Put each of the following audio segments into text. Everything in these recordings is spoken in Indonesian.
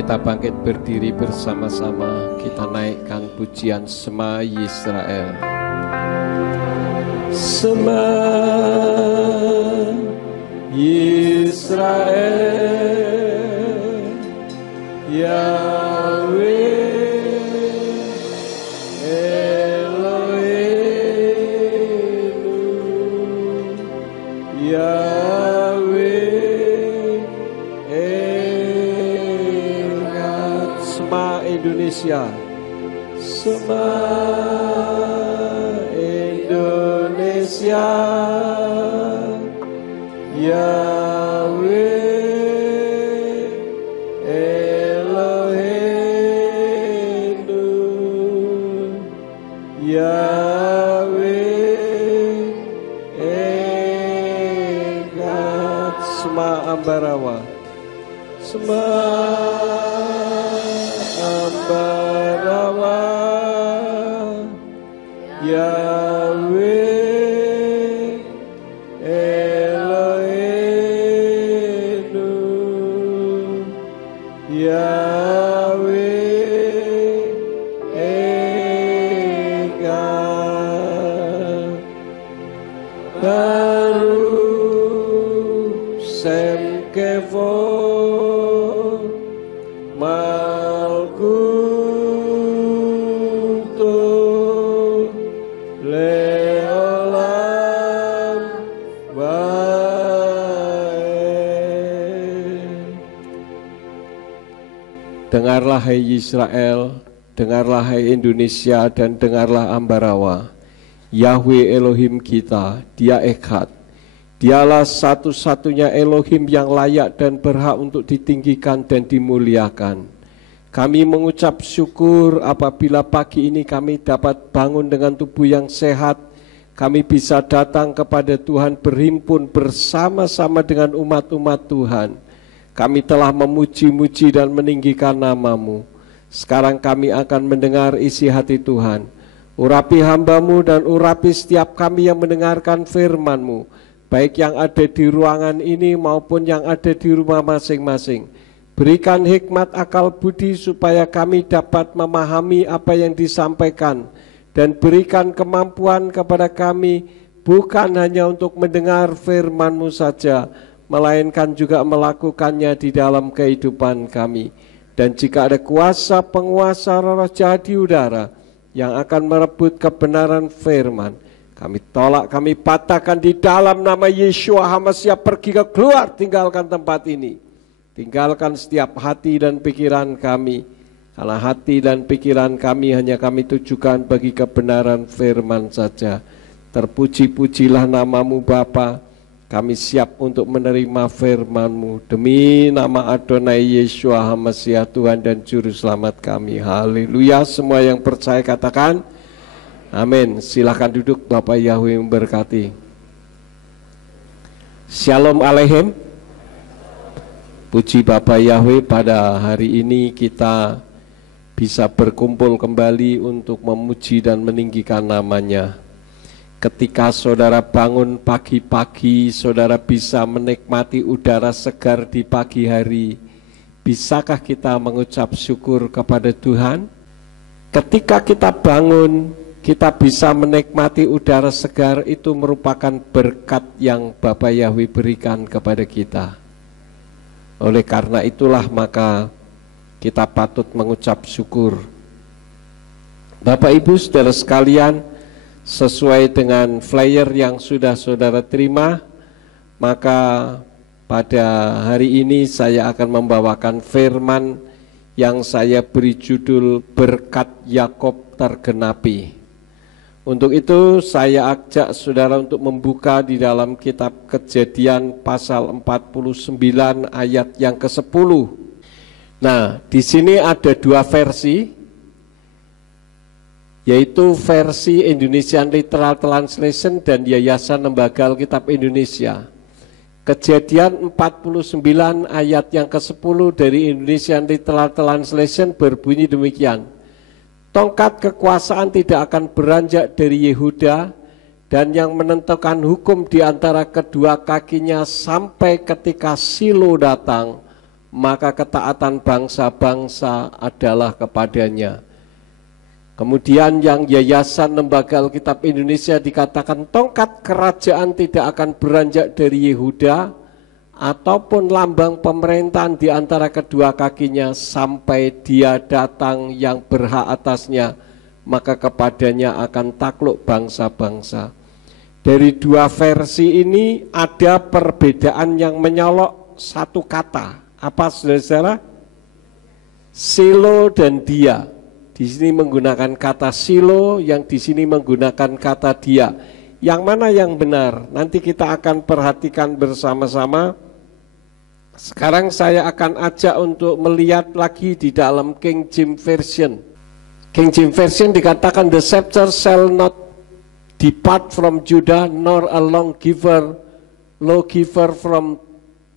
kita bangkit berdiri bersama-sama, kita naikkan pujian Shema Yisrael. Shema Yisrael, Yahweh Eloheinu, Yahweh Echad. Shema Indonesia, Shema Indonesia, Yahweh Eloheinu, Yahweh Echad. Shema Ambarawa, Shema Ambarawa, Yahweh Eloheinu, Yahweh Echad. Baruch Shem Kevod Malkuto Leolam Bae. Dengarlah hai Israel, dengarlah hai Indonesia, dan dengarlah Ambarawa. Yahweh Elohim kita, Dia Echad. Dialah satu-satunya Elohim yang layak dan berhak untuk ditinggikan dan dimuliakan. Kami mengucap syukur apabila pagi ini kami dapat bangun dengan tubuh yang sehat. Kami bisa datang kepada Tuhan, berhimpun bersama-sama dengan umat-umat Tuhan. Kami telah memuji-muji dan meninggikan nama-Mu. Sekarang kami akan mendengar isi hati Tuhan. Urapi hamba-Mu dan urapi setiap kami yang mendengarkan firman-Mu, baik yang ada di ruangan ini maupun yang ada di rumah masing-masing. Berikan hikmat akal budi supaya kami dapat memahami apa yang disampaikan, dan berikan kemampuan kepada kami bukan hanya untuk mendengar firman-Mu saja, melainkan juga melakukannya di dalam kehidupan kami. Dan jika ada kuasa penguasa roh jahat di udara yang akan merebut kebenaran firman, kami tolak, kami patahkan di dalam nama Yeshua HaMashiach. Pergi ke keluar, tinggalkan tempat ini. Tinggalkan setiap hati dan pikiran kami. Karena hati dan pikiran kami hanya kami tujukan bagi kebenaran firman saja. Terpuji-pujilah nama-Mu Bapa. Kami siap untuk menerima firman-Mu. Demi nama Adonai Yeshua HaMashiach, Tuhan dan Juru Selamat kami. Haleluya. Semua yang percaya katakan amin. Silakan duduk, Bapak Yahweh memberkati. Shalom Aleichem. Puji Bapak Yahweh, pada hari ini kita bisa berkumpul kembali untuk memuji dan meninggikan nama-Nya. Ketika saudara bangun pagi-pagi, saudara bisa menikmati udara segar di pagi hari. Bisakah kita mengucap syukur kepada Tuhan? Ketika kita bangun, kita bisa menikmati udara segar, itu merupakan berkat yang Bapa Yahweh berikan kepada kita. Oleh karena itulah maka kita patut mengucap syukur. Bapak Ibu saudara sekalian, sesuai dengan flyer yang sudah saudara terima, maka pada hari ini saya akan membawakan firman yang saya beri judul Berkat Yakob Tergenapi. Untuk itu saya ajak saudara untuk membuka di dalam kitab Kejadian pasal 49 ayat yang ke-10. Nah, di sini ada dua versi, yaitu versi Indonesian Literal Translation dan Yayasan Lembaga Alkitab Indonesia. Kejadian 49 ayat yang ke-10 dari Indonesian Literal Translation berbunyi demikian. Tongkat kekuasaan tidak akan beranjak dari Yehuda, dan yang menentukan hukum di antara kedua kakinya sampai ketika Silo datang, maka ketaatan bangsa-bangsa adalah kepadanya. Kemudian yang Yayasan Lembaga Alkitab Indonesia dikatakan tongkat kerajaan tidak akan beranjak dari Yehuda ataupun lambang pemerintahan di antara kedua kakinya sampai dia datang yang berhak atasnya, maka kepadanya akan takluk bangsa-bangsa. Dari dua versi ini ada perbedaan yang menyolok satu kata. Apa saudara-saudara? Silo dan dia. Di sini menggunakan kata silo, yang di sini menggunakan kata dia. Yang mana yang benar? Nanti kita akan perhatikan bersama-sama. Sekarang saya akan ajak untuk melihat lagi di dalam King James Version. King James Version dikatakan, the scepter shall not depart from Judah, nor a lawgiver from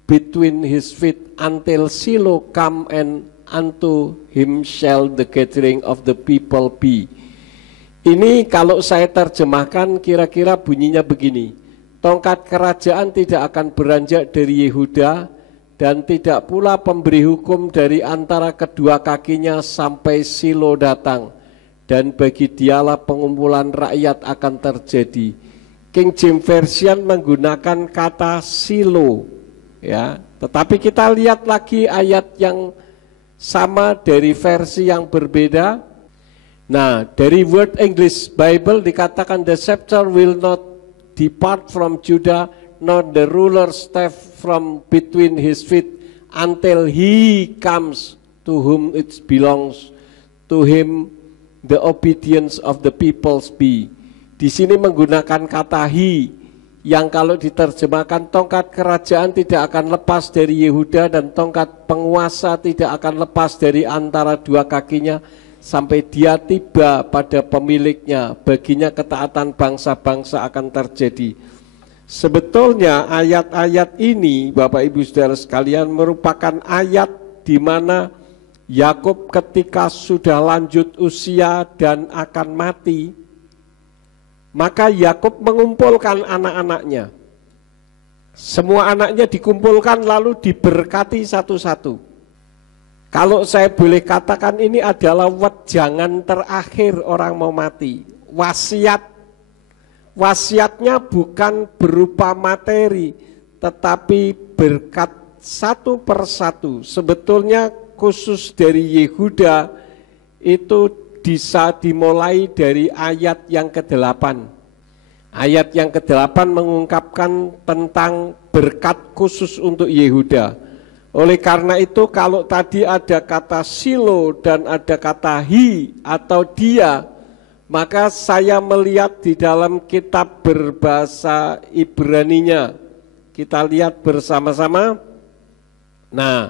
between his feet, until Shiloh come, and unto him shall the gathering of the people be. Ini kalau saya terjemahkan kira-kira bunyinya begini. Tongkat kerajaan tidak akan beranjak dari Yehuda, dan tidak pula pemberi hukum dari antara kedua kakinya sampai Shiloh datang, dan bagi dialah pengumpulan rakyat akan terjadi. King James Version menggunakan kata Shiloh, ya. Tetapi kita lihat lagi ayat yang sama dari versi yang berbeda. Nah, dari Word English Bible dikatakan, the scepter will not depart from Judah, nor the ruler's staff from between his feet, until he comes to whom it belongs, to him the obedience of the peoples be. Di sini menggunakan kata he, yang kalau diterjemahkan tongkat kerajaan tidak akan lepas dari Yehuda, dan tongkat penguasa tidak akan lepas dari antara dua kakinya sampai dia tiba pada pemiliknya. Baginya ketaatan bangsa-bangsa akan terjadi. Sebetulnya ayat-ayat ini, Bapak Ibu Saudara sekalian, merupakan ayat di mana Yakub ketika sudah lanjut usia dan akan mati, maka Yakub mengumpulkan anak-anaknya. Semua anaknya dikumpulkan lalu diberkati satu-satu. Kalau saya boleh katakan, ini adalah wejangan terakhir orang mau mati. Wasiatnya bukan berupa materi, tetapi berkat satu persatu. Sebetulnya khusus dari Yehuda itu bisa dimulai dari ayat yang ke-8. Ayat yang ke-8 mengungkapkan tentang berkat khusus untuk Yehuda. Oleh karena itu, kalau tadi ada kata silo dan ada kata hi atau dia, maka saya melihat di dalam kitab berbahasa Ibraninya. Kita lihat bersama-sama. Nah,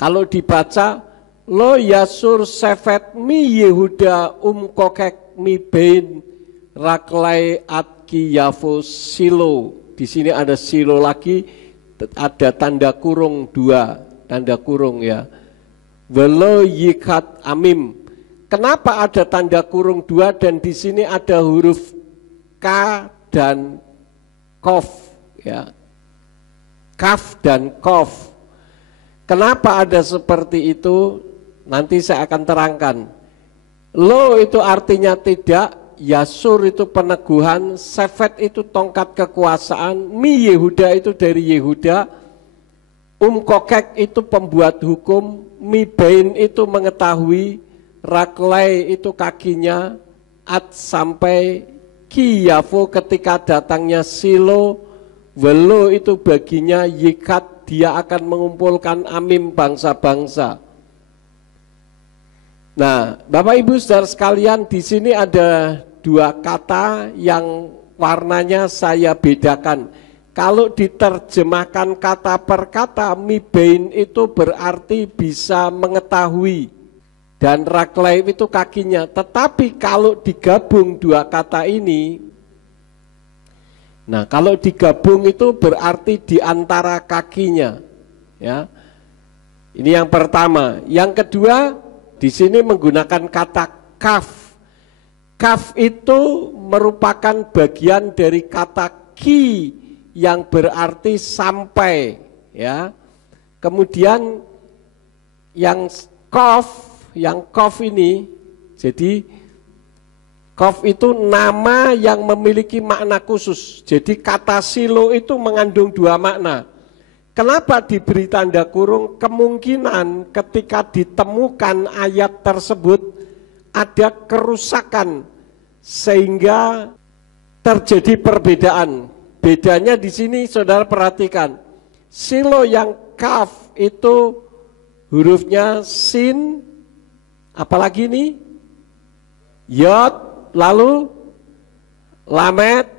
kalau dibaca, lo yasur sefet mi Yehuda kokek mi bein raklai atki yafo silo. Di sini ada silo lagi, ada tanda kurung 2, tanda kurung ya. Velo yikat amim. Kenapa ada tanda kurung 2 dan di sini ada huruf K dan Kof ya. Kaf dan Kof. Kenapa ada seperti itu? Nanti saya akan terangkan. Lo itu artinya tidak, Yasur itu peneguhan, Sefet itu tongkat kekuasaan, Mi Yehuda itu dari Yehuda, Kokek itu pembuat hukum, Mi Bain itu mengetahui, Raklai itu kakinya, At sampai Ki Yafo ketika datangnya Silo, Velo itu baginya, Yikat dia akan mengumpulkan Amim bangsa-bangsa. Nah, Bapak Ibu Saudara sekalian, di sini ada 2 kata yang warnanya saya bedakan. Kalau diterjemahkan kata per kata, mibain itu berarti bisa mengetahui dan raklai itu kakinya. Tetapi kalau digabung 2 kata ini, nah kalau digabung itu berarti di antara kakinya. Ya, ini yang pertama. Yang kedua, di sini menggunakan kata kaf. Kaf itu merupakan bagian dari kata ki yang berarti sampai, ya. Kemudian yang Kof ini, jadi Kof itu nama yang memiliki makna khusus. Jadi kata Silo itu mengandung dua makna. Kenapa diberi tanda kurung? Kemungkinan ketika ditemukan ayat tersebut ada kerusakan sehingga terjadi perbedaan. Bedanya di sini saudara perhatikan. Silo yang Kaf itu hurufnya sin, apalagi ini? Yod, lalu lamet,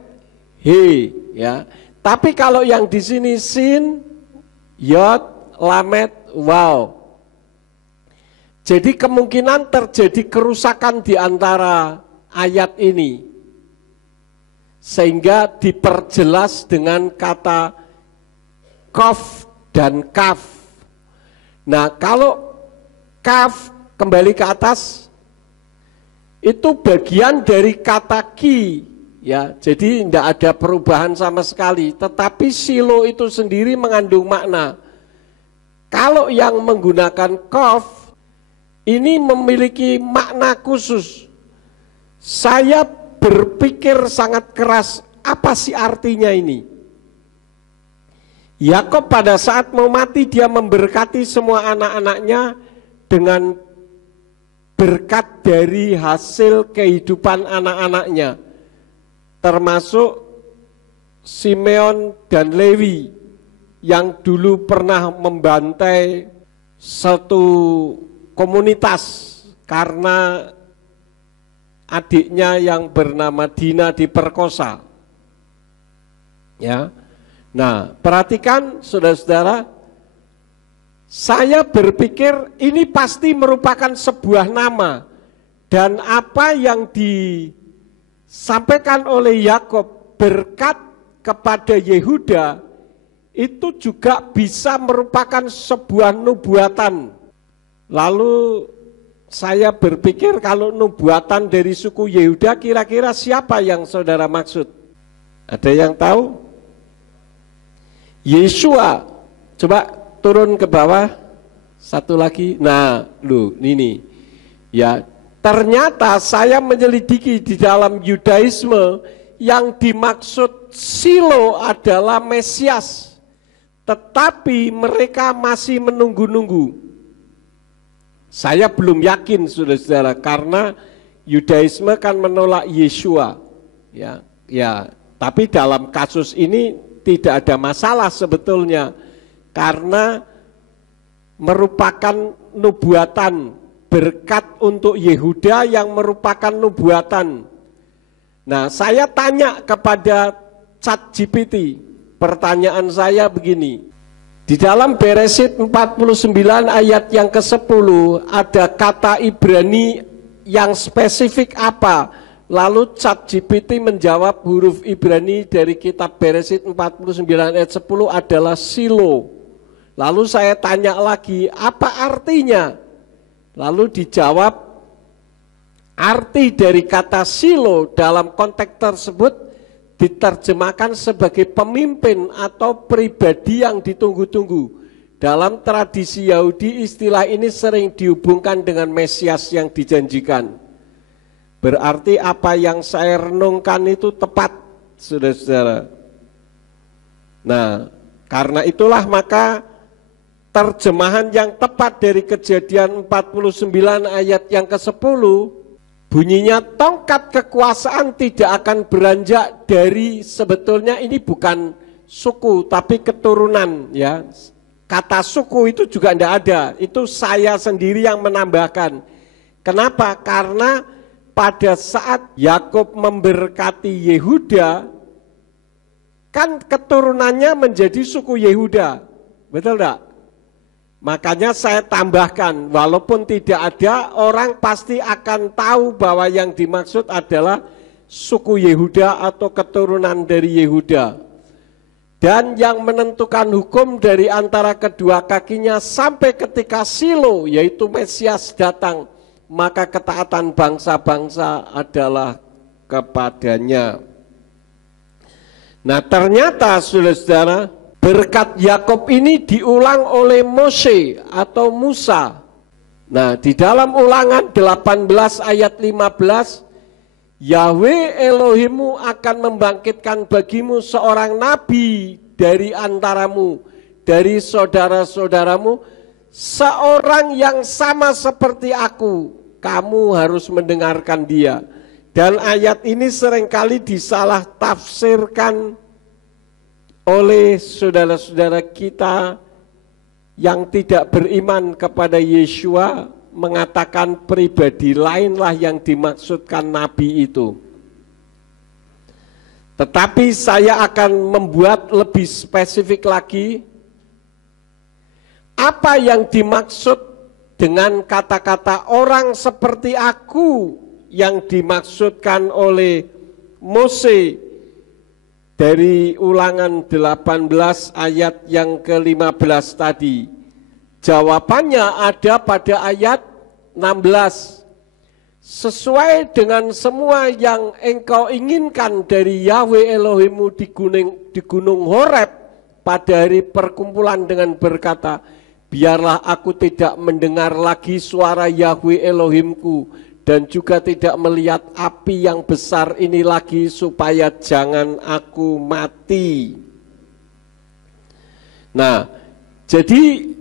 he, ya. Tapi kalau yang di sini sin, yod, lamet, waw. Jadi kemungkinan terjadi kerusakan di antara ayat ini, sehingga diperjelas dengan kata kof dan kaf. Nah, kalau kaf kembali ke atas, itu bagian dari kata ki, ya. Jadi tidak ada perubahan sama sekali. Tetapi Silo itu sendiri mengandung makna. Kalau yang menggunakan kof ini memiliki makna khusus. Saya berpikir sangat keras, apa sih artinya ini? Yakob pada saat mau mati dia memberkati semua anak-anaknya dengan berkat dari hasil kehidupan anak-anaknya, termasuk Simeon dan Lewi yang dulu pernah membantai satu komunitas karena adiknya yang bernama Dina diperkosa. Ya. Nah, perhatikan saudara-saudara, saya berpikir ini pasti merupakan sebuah nama, dan apa yang disampaikan oleh Yakob berkat kepada Yehuda itu juga bisa merupakan sebuah nubuatan. Lalu saya berpikir kalau nubuatan dari suku Yehuda, kira-kira siapa yang saudara maksud? Ada yang tahu? Yesua. Coba turun ke bawah, satu lagi. Nah, ini ya, ternyata saya menyelidiki di dalam Yudaisme yang dimaksud Silo adalah Mesias, tetapi mereka masih menunggu-nunggu. Saya belum yakin saudara-saudara, karena Yudaisme kan menolak Yesua, ya. Tapi dalam kasus ini tidak ada masalah sebetulnya, karena merupakan nubuatan, berkat untuk Yehuda yang merupakan nubuatan. Nah, saya tanya kepada ChatGPT, pertanyaan saya begini, di dalam Beresit 49 ayat yang ke-10 ada kata Ibrani yang spesifik apa? Lalu ChatGPT menjawab huruf Ibrani dari kitab Beresit 49 ayat 10 adalah Silo. Lalu saya tanya lagi, apa artinya? Lalu dijawab, arti dari kata Silo dalam konteks tersebut diterjemahkan sebagai pemimpin atau pribadi yang ditunggu-tunggu. Dalam tradisi Yahudi istilah ini sering dihubungkan dengan Mesias yang dijanjikan. Berarti apa yang saya renungkan itu tepat, saudara-saudara. Nah, karena itulah maka terjemahan yang tepat dari Kejadian 49 ayat yang ke-10 bunyinya, tongkat kekuasaan tidak akan beranjak dari, sebetulnya ini bukan suku tapi keturunan, ya. Kata suku itu juga tidak ada, itu saya sendiri yang menambahkan. Kenapa? Karena pada saat Yakob memberkati Yehuda, kan keturunannya menjadi suku Yehuda, betul enggak? Makanya saya tambahkan, walaupun tidak ada, orang pasti akan tahu bahwa yang dimaksud adalah suku Yehuda atau keturunan dari Yehuda. Dan yang menentukan hukum dari antara kedua kakinya sampai ketika Silo, yaitu Mesias datang, maka ketaatan bangsa-bangsa adalah kepadanya. Nah, ternyata saudara-saudara, berkat Yakob ini diulang oleh Mose atau Musa Nah, di dalam Ulangan 18 ayat 15, Yahweh Elohimmu akan membangkitkan bagimu seorang nabi dari antaramu, dari saudara-saudaramu, seorang yang sama seperti aku. Kamu harus mendengarkan dia. Dan ayat ini seringkali disalah tafsirkan oleh saudara-saudara kita yang tidak beriman kepada Yeshua, mengatakan pribadi lainlah yang dimaksudkan nabi itu. Tetapi saya akan membuat lebih spesifik lagi. Apa yang dimaksud dengan kata-kata orang seperti aku yang dimaksudkan oleh Mose dari Ulangan 18 ayat yang ke-15 tadi? Jawabannya ada pada ayat 16. Sesuai dengan semua yang engkau inginkan dari Yahweh Elohimmu di gunung Horeb pada hari perkumpulan dengan berkata, biarlah aku tidak mendengar lagi suara Yahweh Elohimku dan juga tidak melihat api yang besar ini lagi supaya jangan aku mati. Nah, jadi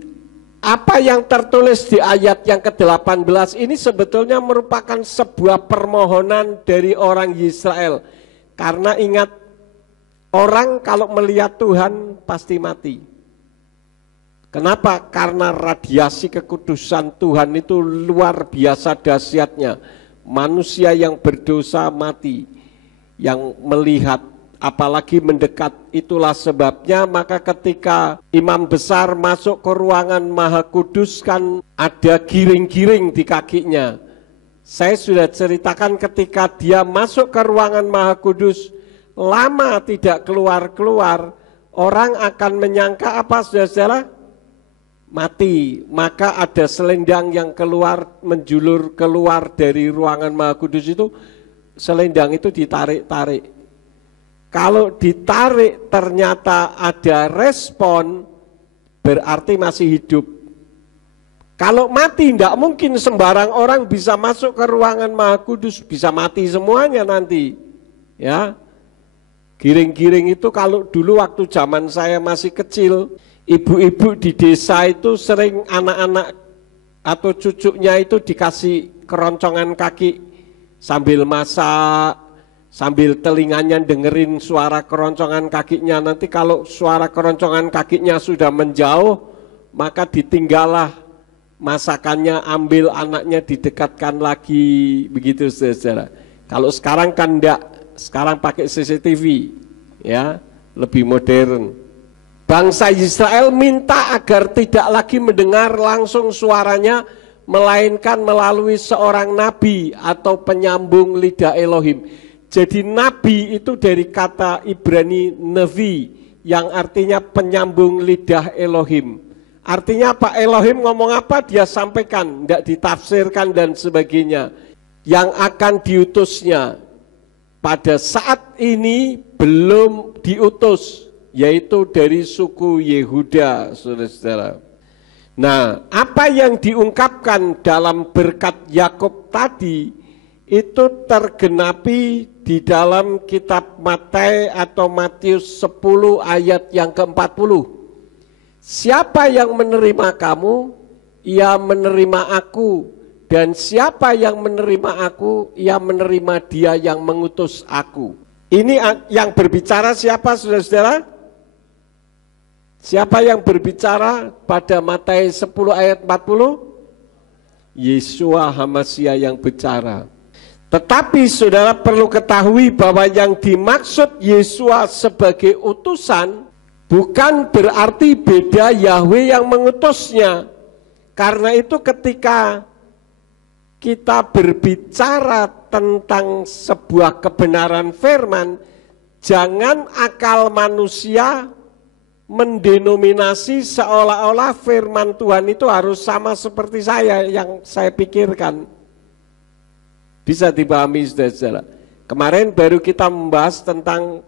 apa yang tertulis di ayat yang ke-18 ini sebetulnya merupakan sebuah permohonan dari orang Israel. Karena ingat, orang kalau melihat Tuhan pasti mati. Kenapa? Karena radiasi kekudusan Tuhan itu luar biasa dahsyatnya. Manusia yang berdosa mati, yang melihat, apalagi mendekat. Itulah sebabnya maka ketika imam besar masuk ke ruangan Maha Kudus kan ada giring-giring di kakinya. Saya sudah ceritakan ketika dia masuk ke ruangan Maha Kudus, lama tidak keluar-keluar, orang akan menyangka apa, saudara-saudara? Mati. Maka ada selendang yang keluar, menjulur keluar dari ruangan Maha Kudus itu, selendang itu ditarik-tarik. Kalau ditarik ternyata ada respon, berarti masih hidup. Kalau mati tidak mungkin sembarang orang bisa masuk ke ruangan Maha Kudus, bisa mati semuanya nanti. Ya, giring-giring itu kalau dulu waktu zaman saya masih kecil, ibu-ibu di desa itu sering anak-anak atau cucunya itu dikasih keroncongan kaki sambil masak, sambil telinganya dengerin suara keroncongan kakinya. Nanti kalau suara keroncongan kakinya sudah menjauh, maka ditinggallah masakannya, ambil anaknya didekatkan lagi, begitu saudara. Kalau sekarang kan enggak, sekarang pakai CCTV, ya, lebih modern. Bangsa Israel minta agar tidak lagi mendengar langsung suaranya, melainkan melalui seorang nabi atau penyambung lidah Elohim. Jadi nabi itu dari kata Ibrani nevi, yang artinya penyambung lidah Elohim. Artinya apa? Elohim ngomong apa dia sampaikan, tidak ditafsirkan dan sebagainya. Yang akan diutusnya pada saat ini belum diutus, yaitu dari suku Yehuda, saudara-saudara. Nah, apa yang diungkapkan dalam berkat Yakub tadi itu tergenapi di dalam kitab Matius atau Matius 10 ayat yang ke-40. Siapa yang menerima kamu, ia menerima aku, dan siapa yang menerima aku, ia menerima dia yang mengutus aku. Ini yang berbicara siapa, saudara-saudara? Siapa yang berbicara pada Matius 10 ayat 40? Yeshua HaMashiach yang bicara. Tetapi saudara perlu ketahui bahwa yang dimaksud Yeshua sebagai utusan bukan berarti beda Yahweh yang mengutusnya. Karena itu ketika kita berbicara tentang sebuah kebenaran firman, jangan akal manusia mendenominasi seolah-olah firman Tuhan itu harus sama seperti saya yang saya pikirkan. Bisa dipahami, saudara-saudara. Kemarin baru kita membahas tentang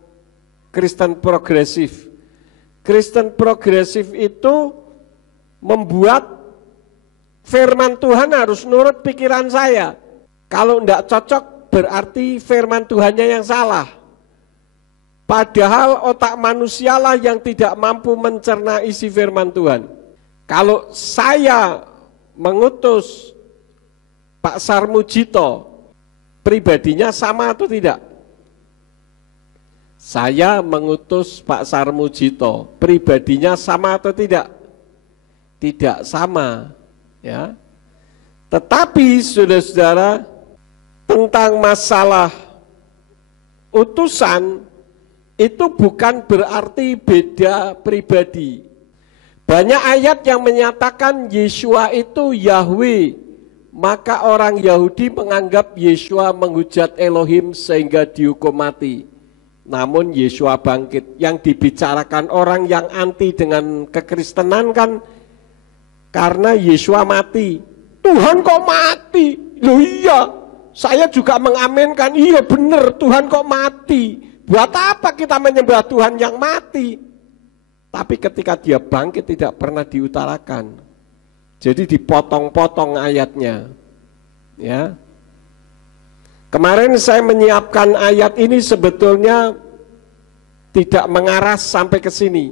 Kristen progresif. Kristen progresif itu membuat Firman Tuhan harus nurut pikiran saya. Kalau tidak cocok berarti firman Tuhannya yang salah. Padahal otak manusialah yang tidak mampu mencerna isi firman Tuhan. Kalau saya mengutus Pak Sarmujito, pribadinya sama atau tidak? Saya mengutus Pak Sarmujito, pribadinya sama atau tidak? Tidak sama, ya. Tetapi saudara-saudara, tentang masalah utusan itu bukan berarti beda pribadi. Banyak ayat yang menyatakan Yeshua itu Yahweh, maka orang Yahudi menganggap Yeshua menghujat Elohim sehingga dihukum mati. Namun Yeshua bangkit. Yang dibicarakan orang yang anti dengan kekristenan kan karena Yeshua mati. Tuhan kok mati? Loh iya, saya juga mengaminkan, iya benar Tuhan kok mati. Buat apa kita menyembah Tuhan yang mati? Tapi ketika dia bangkit tidak pernah diutarakan. Jadi dipotong-potong ayatnya. Ya. Kemarin saya menyiapkan ayat ini sebetulnya tidak mengarah sampai ke sini.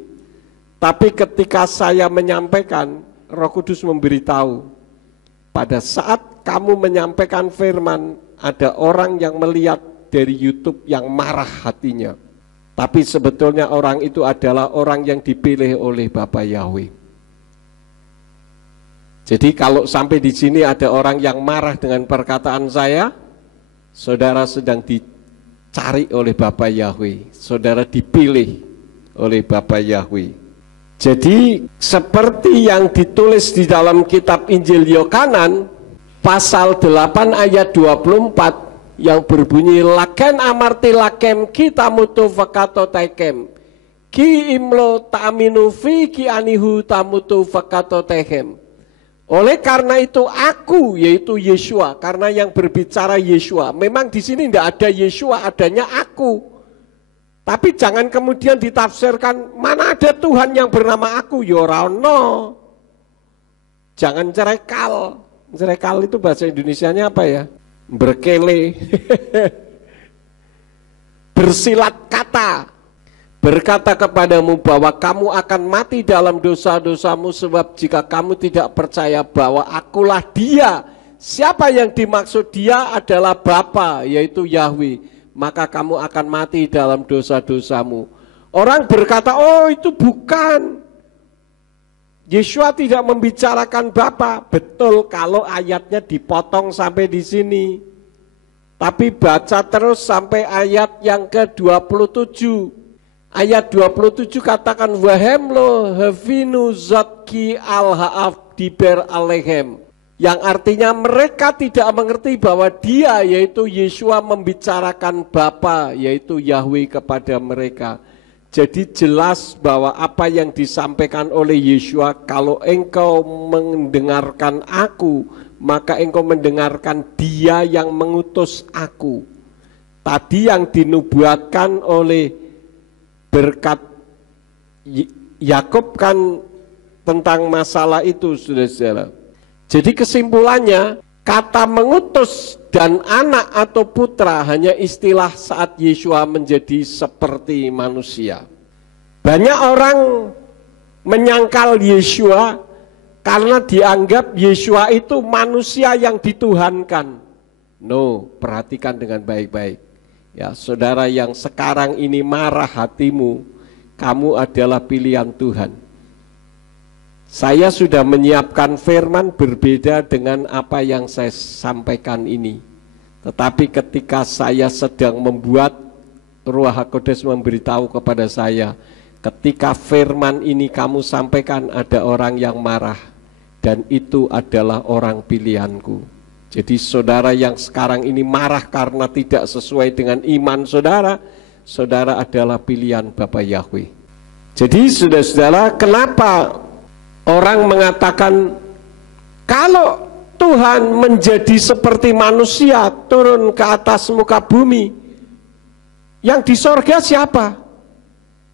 Tapi ketika saya menyampaikan, Roh Kudus memberitahu, pada saat kamu menyampaikan firman, ada orang yang melihat dari YouTube yang marah hatinya. Tapi sebetulnya orang itu adalah orang yang dipilih oleh Bapa Yahweh. Jadi kalau sampai di sini ada orang yang marah dengan perkataan saya, saudara sedang dicari oleh Bapa Yahweh. Saudara dipilih oleh Bapa Yahweh. Jadi seperti yang ditulis di dalam kitab Injil Yohanan pasal 8 ayat 24 yang berbunyi laken amarti lakem kita mutu vakato tekem ki imlo ta'aminu fi ki anihu tamutu vakato tekem. Oleh karena itu aku, yaitu Yeshua, karena yang berbicara Yeshua. Memang di sini tidak ada Yeshua, adanya aku. Tapi jangan kemudian ditafsirkan, mana ada Tuhan yang bernama aku, Yorono. Jangan cerekal. Cerekal itu bahasa Indonesianya apa ya? Berkele. Bersilat kata. Berkata kepadamu bahwa kamu akan mati dalam dosa-dosamu, sebab jika kamu tidak percaya bahwa akulah dia. Siapa yang dimaksud dia adalah Bapa, yaitu Yahweh. Maka kamu akan mati dalam dosa-dosamu. Orang berkata, oh itu bukan. Yeshua tidak membicarakan Bapa. Betul kalau ayatnya dipotong sampai di sini. Tapi baca terus sampai ayat yang ke-27. Ayat 27 katakan wahem lo havinu zatki al-ha'af diber alehem. Yang artinya mereka tidak mengerti bahwa dia yaitu Yeshua membicarakan Bapa yaitu Yahweh kepada mereka. Jadi jelas bahwa apa yang disampaikan oleh Yeshua, kalau engkau mendengarkan aku, maka engkau mendengarkan dia yang mengutus aku. Tadi yang dinubuatkan oleh berkat Yakub kan tentang masalah itu, saudara-saudara. Jadi kesimpulannya, kata mengutus dan anak atau putra hanya istilah saat Yeshua menjadi seperti manusia. Banyak orang menyangkal Yeshua karena dianggap Yeshua itu manusia yang dituhankan. No, perhatikan dengan baik-baik. Ya, saudara yang sekarang ini marah hatimu, kamu adalah pilihan Tuhan. Saya sudah menyiapkan firman berbeda dengan apa yang saya sampaikan ini. Tetapi ketika saya sedang membuat, Ruach HaKodes memberitahu kepada saya, ketika firman ini kamu sampaikan ada orang yang marah, dan itu adalah orang pilihanku. Jadi saudara yang sekarang ini marah karena tidak sesuai dengan iman saudara, saudara adalah pilihan Bapa Yahweh. Jadi saudara-saudara, kenapa orang mengatakan kalau Tuhan menjadi seperti manusia turun ke atas muka bumi, yang di sorga siapa?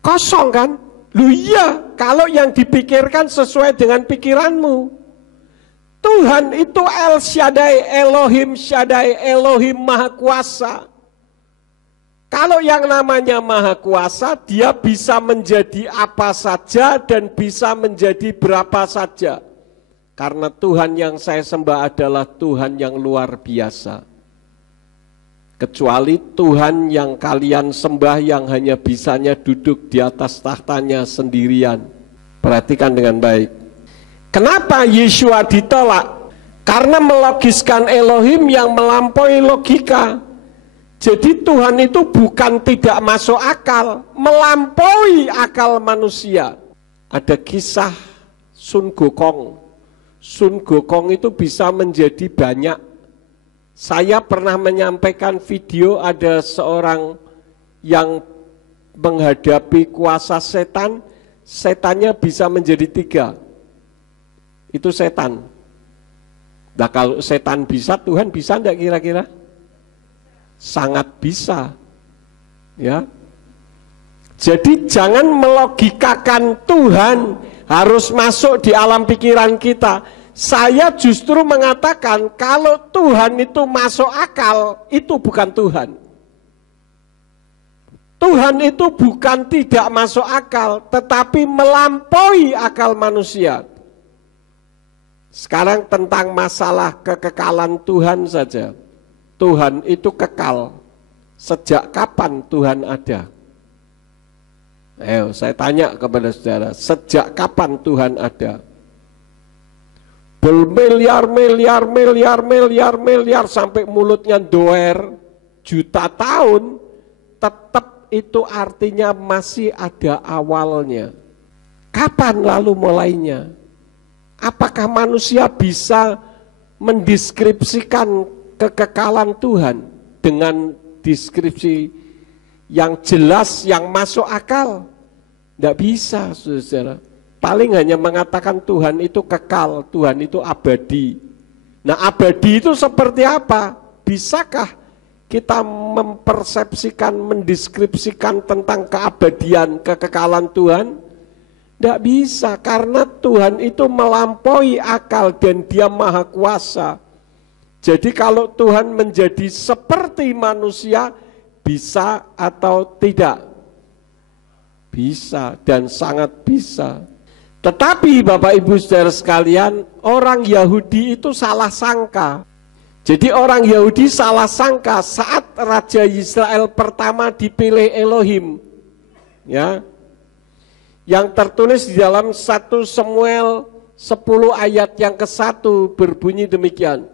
Kosong kan? Lu iya, kalau yang dipikirkan sesuai dengan pikiranmu. Tuhan itu El Shaddai, Elohim Shaddai, Elohim Maha Kuasa. Kalau yang namanya Maha Kuasa, dia bisa menjadi apa saja dan bisa menjadi berapa saja. Karena Tuhan yang saya sembah adalah Tuhan yang luar biasa. Kecuali Tuhan yang kalian sembah yang hanya bisanya duduk di atas tahtanya sendirian. Perhatikan dengan baik. Kenapa Yeshua ditolak? Karena melogiskan Elohim yang melampaui logika. Jadi Tuhan itu bukan tidak masuk akal, melampaui akal manusia. Ada kisah Sun Gokong. Sun Gokong itu bisa menjadi banyak. Saya pernah menyampaikan video ada seorang yang menghadapi kuasa setan, setannya bisa menjadi 3. Itu setan. Nah kalau setan bisa, Tuhan bisa enggak kira-kira? Sangat bisa. Ya. Jadi jangan melogikakan Tuhan harus masuk di alam pikiran kita. Saya justru mengatakan kalau Tuhan itu masuk akal, itu bukan Tuhan. Tuhan itu bukan tidak masuk akal, tetapi melampaui akal manusia. Sekarang tentang masalah kekekalan Tuhan saja. Tuhan itu kekal. Sejak kapan Tuhan ada? Ayo saya tanya kepada saudara, sejak kapan Tuhan ada? Bermiliar sampai mulutnya doer, juta tahun, tetap itu artinya masih ada awalnya. Kapan lalu mulainya? Apakah manusia bisa mendeskripsikan kekekalan Tuhan dengan deskripsi yang jelas, yang masuk akal? Tidak bisa, saudara. Paling hanya mengatakan Tuhan itu kekal, Tuhan itu abadi. Nah, abadi itu seperti apa? Bisakah kita mempersepsikan, mendeskripsikan tentang keabadian, kekekalan Tuhan? Tidak bisa, karena Tuhan itu melampaui akal dan dia maha kuasa. Jadi kalau Tuhan menjadi seperti manusia, bisa atau tidak? Bisa dan sangat bisa. Tetapi Bapak Ibu Saudara sekalian, orang Yahudi itu salah sangka. Jadi orang Yahudi salah sangka saat Raja Israel pertama dipilih Elohim. Ya. Yang tertulis di dalam 1 Samuel 10 ayat yang ke-1 berbunyi demikian.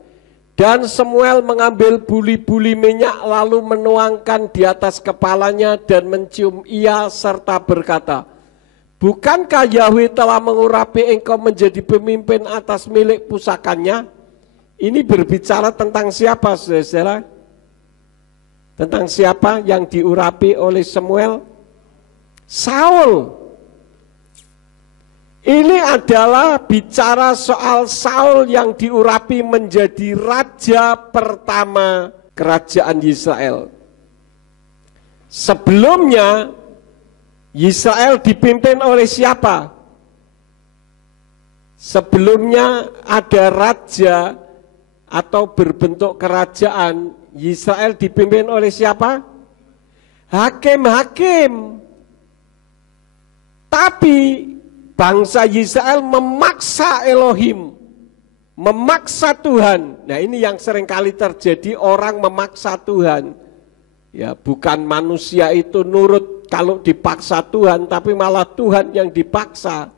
Dan Samuel mengambil buli-buli minyak lalu menuangkan di atas kepalanya dan mencium ia serta berkata, bukankah Yahweh telah mengurapi engkau menjadi pemimpin atas milik pusakanya? Ini berbicara tentang siapa, saudara? Tentang siapa yang diurapi oleh Samuel? Saul. Ini adalah bicara soal Saul yang diurapi menjadi raja pertama kerajaan Israel. Sebelumnya Israel dipimpin oleh siapa? Sebelumnya ada raja atau berbentuk kerajaan, Israel dipimpin oleh siapa? Hakim-hakim. Tapi bangsa Israel memaksa Elohim, memaksa Tuhan. Nah ini yang seringkali terjadi, orang memaksa Tuhan. Ya bukan manusia itu nurut kalau dipaksa Tuhan, tapi malah Tuhan yang dipaksa.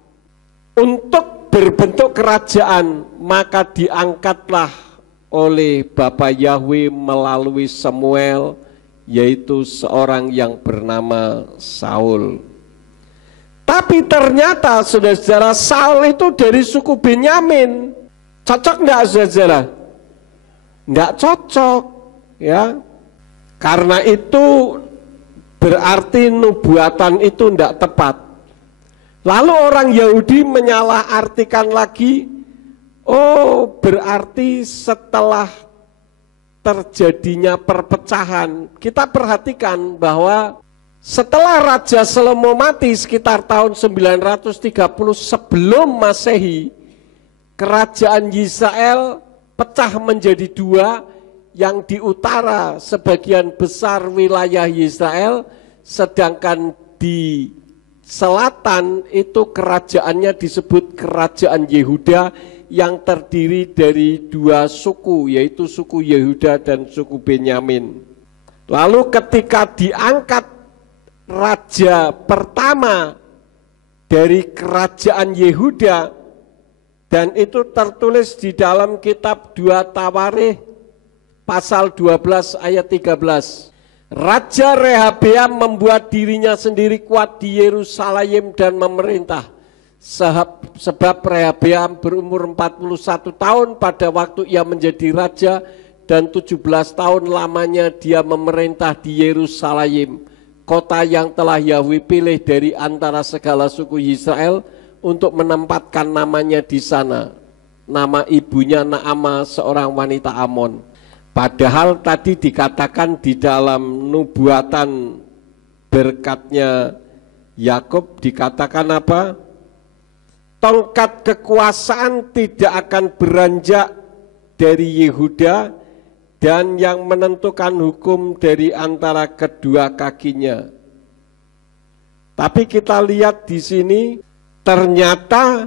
Untuk berbentuk kerajaan, maka diangkatlah oleh Bapa Yahweh melalui Samuel, yaitu seorang yang bernama Saul. Tapi ternyata saudara-saudara, Saul itu dari suku Benyamin. Cocok enggak saudara? Enggak cocok, ya. Karena itu berarti nubuatan itu enggak tepat. Lalu orang Yahudi menyalahartikan lagi, oh berarti setelah terjadinya perpecahan, kita perhatikan bahwa setelah Raja Salomo mati sekitar tahun 930 sebelum Masehi, kerajaan Israel pecah menjadi dua, yang di utara sebagian besar wilayah Israel, sedangkan di selatan itu kerajaannya disebut kerajaan Yehuda yang terdiri dari dua suku, yaitu suku Yehuda dan suku Benyamin. Lalu ketika diangkat raja pertama dari kerajaan Yehuda, dan itu tertulis di dalam kitab 2 Tawarikh pasal 12 ayat 13. Raja Rehabeam membuat dirinya sendiri kuat di Yerusalem dan memerintah. Sebab Rehabeam berumur 41 tahun pada waktu ia menjadi raja, dan 17 tahun lamanya dia memerintah di Yerusalem, kota yang telah Yahweh pilih dari antara segala suku Israel untuk menempatkan namanya di sana. Nama ibunya Naamah, seorang wanita Amon. Padahal tadi dikatakan di dalam nubuatan berkatnya Yakub dikatakan apa? Tongkat kekuasaan tidak akan beranjak dari Yehuda, dan yang menentukan hukum dari antara kedua kakinya. Tapi kita lihat di sini, ternyata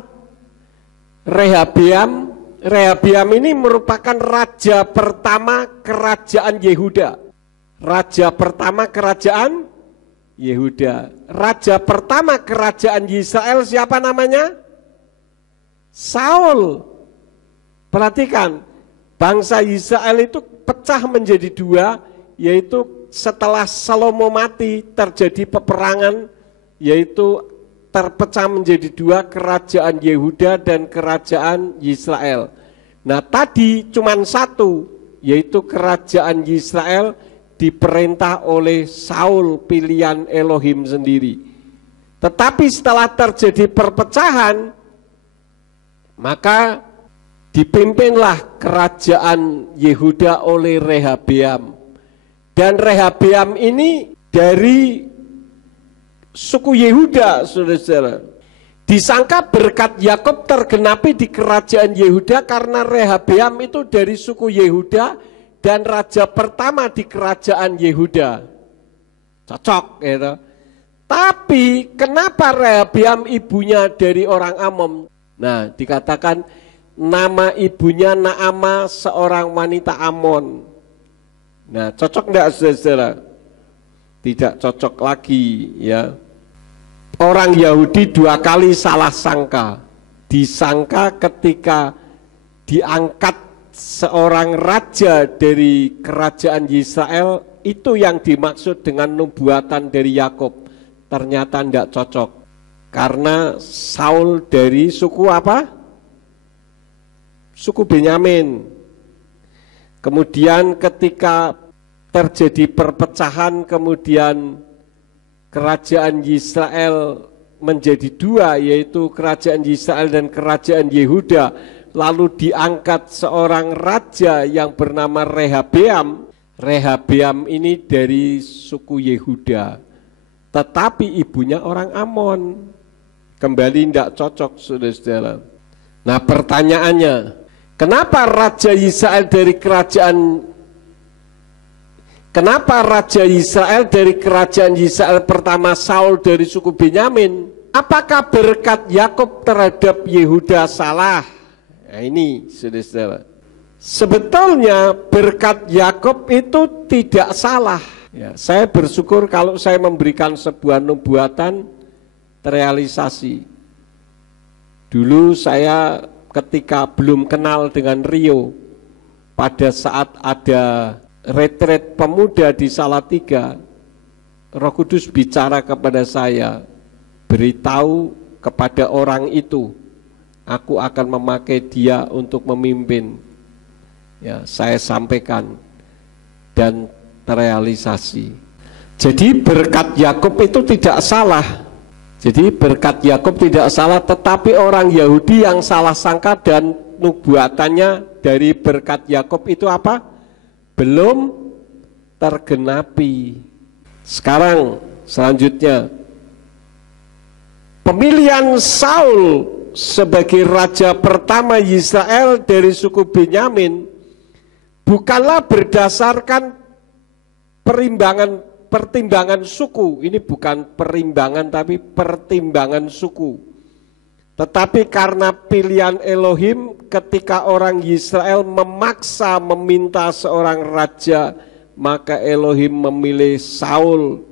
Rehabeam ini merupakan raja pertama kerajaan Yehuda. Raja pertama kerajaan Yehuda. Raja pertama kerajaan Israel siapa namanya? Saul. Perhatikan, bangsa Israel itu pecah menjadi dua, yaitu setelah Salomo mati terjadi peperangan, yaitu terpecah menjadi dua, kerajaan Yehuda dan kerajaan Israel. Nah tadi cuma satu, yaitu kerajaan Israel diperintah oleh Saul, pilihan Elohim sendiri. Tetapi setelah terjadi perpecahan, maka dipimpinlah kerajaan Yehuda oleh Rehabeam. Dan Rehabeam ini dari suku Yehuda, saudara-saudara. Disangka berkat Yakub tergenapi di kerajaan Yehuda karena Rehabeam itu dari suku Yehuda dan raja pertama di kerajaan Yehuda. Cocok gitu. Tapi kenapa Rehabeam ibunya dari orang Amon? Nah, dikatakan nama ibunya Naamah, seorang wanita Amon. Nah, cocok enggak saudara-saudara? Tidak cocok lagi ya. Orang Yahudi dua kali salah sangka. Disangka ketika diangkat seorang raja dari kerajaan Israel, itu yang dimaksud dengan nubuatan dari Yakub. Ternyata tidak cocok. Karena Saul dari suku apa? Suku Benyamin. Kemudian ketika terjadi perpecahan, kemudian kerajaan Israel menjadi dua, yaitu kerajaan Israel dan kerajaan Yehuda. Lalu diangkat seorang raja yang bernama Rehabeam. Rehabeam ini dari suku Yehuda, tetapi ibunya orang Amon. Kembali tidak cocok, saudara-saudara. Nah pertanyaannya, kenapa raja Israel dari kerajaan Israel pertama Saul dari suku Benyamin? Apakah berkat Yakub terhadap Yehuda salah? Nah ini, saudara-saudara. Sebetulnya berkat Yakub itu tidak salah. Ya, saya bersyukur kalau saya memberikan sebuah nubuatan terrealisasi. Dulu saya ketika belum kenal dengan Rio, pada saat ada retret pemuda di Salatiga, Roh Kudus bicara kepada saya, beritahu kepada orang itu, aku akan memakai dia untuk memimpin. Ya, saya sampaikan dan terrealisasi. Jadi berkat Yakub itu tidak salah. Jadi berkat Yakub tidak salah, tetapi orang Yahudi yang salah sangka dan nubuatannya dari berkat Yakub itu apa? Belum tergenapi. Sekarang selanjutnya, pemilihan Saul sebagai raja pertama Israel dari suku Benyamin bukanlah berdasarkan pertimbangan suku. Ini bukan perimbangan tapi pertimbangan suku. Tetapi karena pilihan Elohim ketika orang Israel memaksa meminta seorang raja, maka Elohim memilih Saul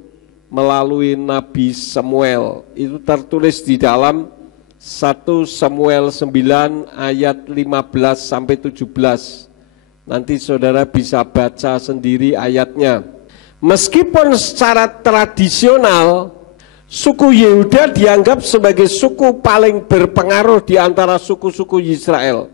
melalui Nabi Samuel. Itu tertulis di dalam 1 Samuel 9 ayat 15 sampai 17. Nanti saudara bisa baca sendiri ayatnya. Meskipun secara tradisional suku Yehuda dianggap sebagai suku paling berpengaruh di antara suku-suku Israel,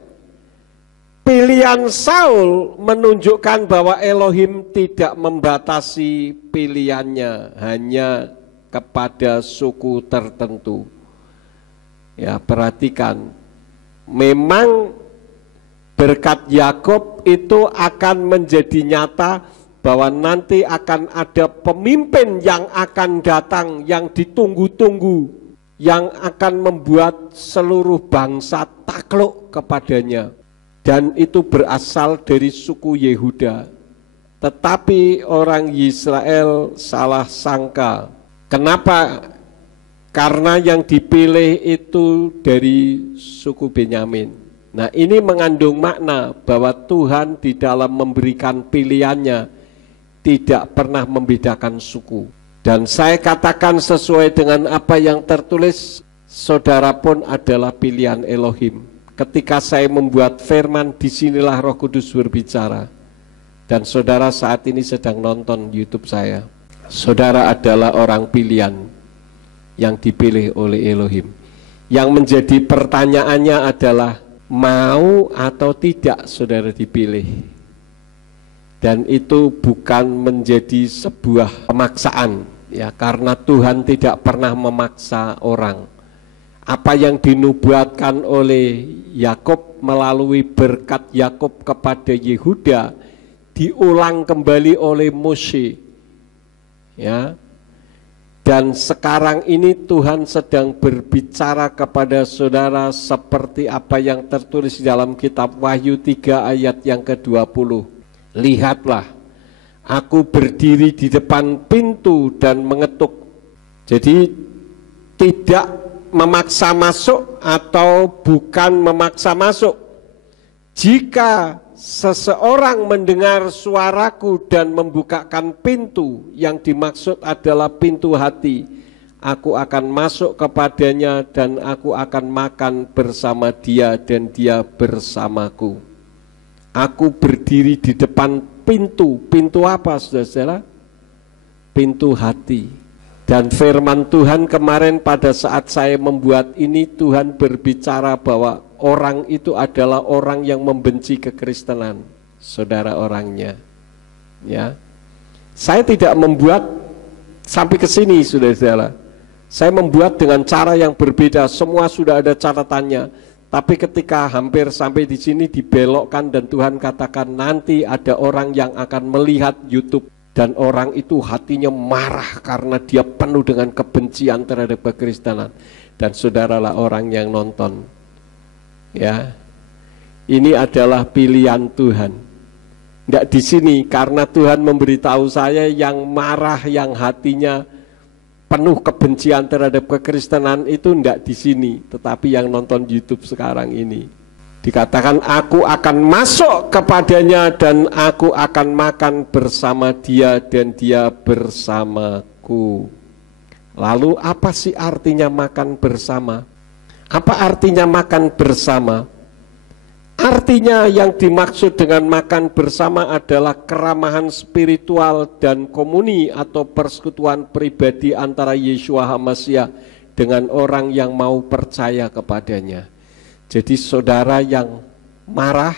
pilihan Saul menunjukkan bahwa Elohim tidak membatasi pilihannya hanya kepada suku tertentu. Ya, perhatikan, memang berkat Yakub itu akan menjadi nyata bahwa nanti akan ada pemimpin yang akan datang, yang ditunggu-tunggu, yang akan membuat seluruh bangsa takluk kepadanya. Dan itu berasal dari suku Yehuda. Tetapi orang Israel salah sangka. Kenapa? Karena yang dipilih itu dari suku Benyamin. Nah, ini mengandung makna bahwa Tuhan di dalam memberikan pilihannya tidak pernah membedakan suku. Dan saya katakan sesuai dengan apa yang tertulis, saudara pun adalah pilihan Elohim. Ketika saya membuat firman, disinilah Roh Kudus berbicara. Dan saudara saat ini sedang nonton YouTube saya. Saudara adalah orang pilihan yang dipilih oleh Elohim. Yang menjadi pertanyaannya adalah, mau atau tidak saudara dipilih? Dan itu bukan menjadi sebuah pemaksaan, ya, karena Tuhan tidak pernah memaksa orang. Apa yang dinubuatkan oleh Yakub melalui berkat Yakub kepada Yehuda diulang kembali oleh Mose, ya. Dan sekarang ini Tuhan sedang berbicara kepada saudara seperti apa yang tertulis di dalam kitab Wahyu 3 ayat yang ke-20. Lihatlah, aku berdiri di depan pintu dan mengetuk. Jadi tidak memaksa masuk atau bukan memaksa masuk. Jika seseorang mendengar suaraku dan membukakan pintu, yang dimaksud adalah pintu hati, aku akan masuk kepadanya dan aku akan makan bersama dia dan dia bersamaku. Aku berdiri di depan pintu. Pintu apa, saudara-saudara? Pintu hati. Dan firman Tuhan kemarin pada saat saya membuat ini, Tuhan berbicara bahwa orang itu adalah orang yang membenci kekristenan. Saudara orangnya. Ya. Saya tidak membuat sampai ke sini, saudara-saudara. Saya membuat dengan cara yang berbeda. Semua sudah ada catatannya. Tapi ketika hampir sampai di sini dibelokkan dan Tuhan katakan nanti ada orang yang akan melihat YouTube dan orang itu hatinya marah karena dia penuh dengan kebencian terhadap kekristenan, dan saudaralah orang yang nonton. Ya, ini adalah pilihan Tuhan. Tidak di sini karena Tuhan memberitahu saya yang marah, yang hatinya penuh kebencian terhadap kekristenan itu tidak di sini, tetapi yang nonton YouTube sekarang ini. Dikatakan aku akan masuk kepadanya dan aku akan makan bersama dia dan dia bersamaku. Lalu apa sih artinya makan bersama? Apa artinya makan bersama? Artinya yang dimaksud dengan makan bersama adalah keramahan spiritual dan komuni atau persekutuan pribadi antara Yeshua HaMashiach dengan orang yang mau percaya kepadanya. Jadi saudara yang marah,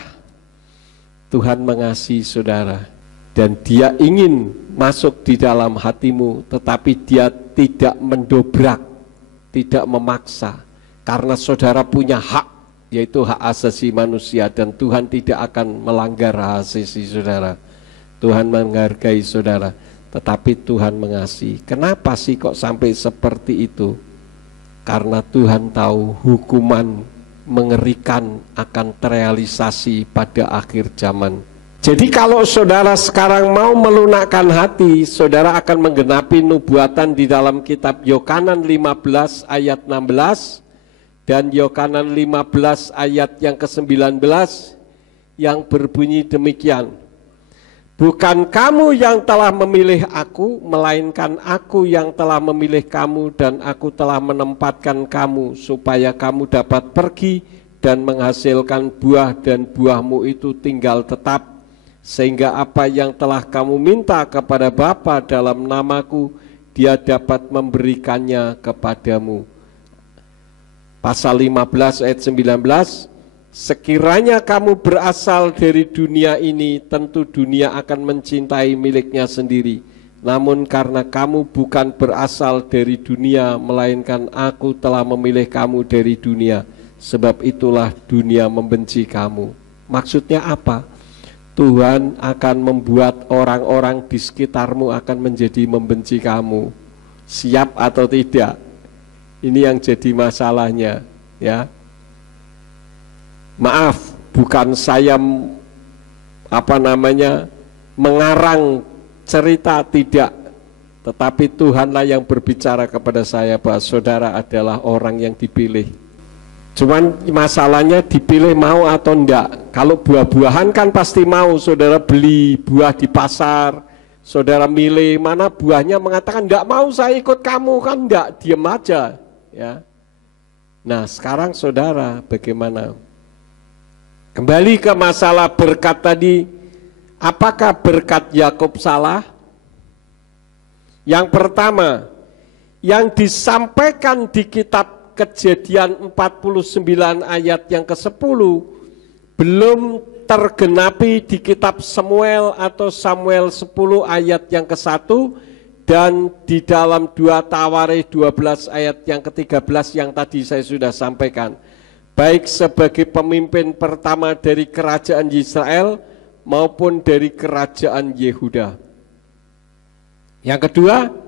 Tuhan mengasihi saudara dan dia ingin masuk di dalam hatimu, tetapi dia tidak mendobrak, tidak memaksa, karena saudara punya hak, yaitu hak asasi manusia, dan Tuhan tidak akan melanggar hak asasi saudara. Tuhan menghargai saudara, tetapi Tuhan mengasihi. Kenapa sih kok sampai seperti itu? karena Tuhan tahu hukuman mengerikan akan terrealisasi pada akhir zaman. Jadi kalau saudara sekarang mau melunakkan hati, saudara akan menggenapi nubuatan di dalam kitab Yohanan 15 ayat 16 dan Yohanan 15 ayat yang ke-19 yang berbunyi demikian. Bukan kamu yang telah memilih aku, melainkan aku yang telah memilih kamu, dan aku telah menempatkan kamu supaya kamu dapat pergi dan menghasilkan buah, dan buahmu itu tinggal tetap, sehingga apa yang telah kamu minta kepada Bapa dalam namaku, Dia dapat memberikannya kepadamu. Pasal 15 ayat 19, sekiranya kamu berasal dari dunia ini, tentu dunia akan mencintai miliknya sendiri. Namun karena kamu bukan berasal dari dunia, melainkan aku telah memilih kamu dari dunia, sebab itulah dunia membenci kamu. Maksudnya apa? Tuhan akan membuat orang-orang di sekitarmu akan menjadi membenci kamu. Siap atau tidak? Ini yang jadi masalahnya, ya. Maaf, bukan saya mengarang cerita, tidak. Tetapi Tuhanlah yang berbicara kepada saya bahwa saudara adalah orang yang dipilih. Cuman masalahnya dipilih mau atau enggak. Kalau buah-buahan kan pasti mau, saudara beli buah di pasar, saudara milih mana buahnya, mengatakan enggak mau saya ikut kamu, kan enggak, diam aja, ya. Nah sekarang saudara bagaimana? Kembali ke masalah berkat tadi, apakah berkat Yakub salah? Yang pertama, yang disampaikan di kitab Kejadian 49 ayat yang ke-10 belum tergenapi di kitab Samuel atau Samuel 10 ayat yang ke-1 dan di dalam 2 Tawarikh 12 ayat yang ke-13 yang tadi saya sudah sampaikan, baik sebagai pemimpin pertama dari kerajaan Israel maupun dari kerajaan Yehuda. Yang kedua,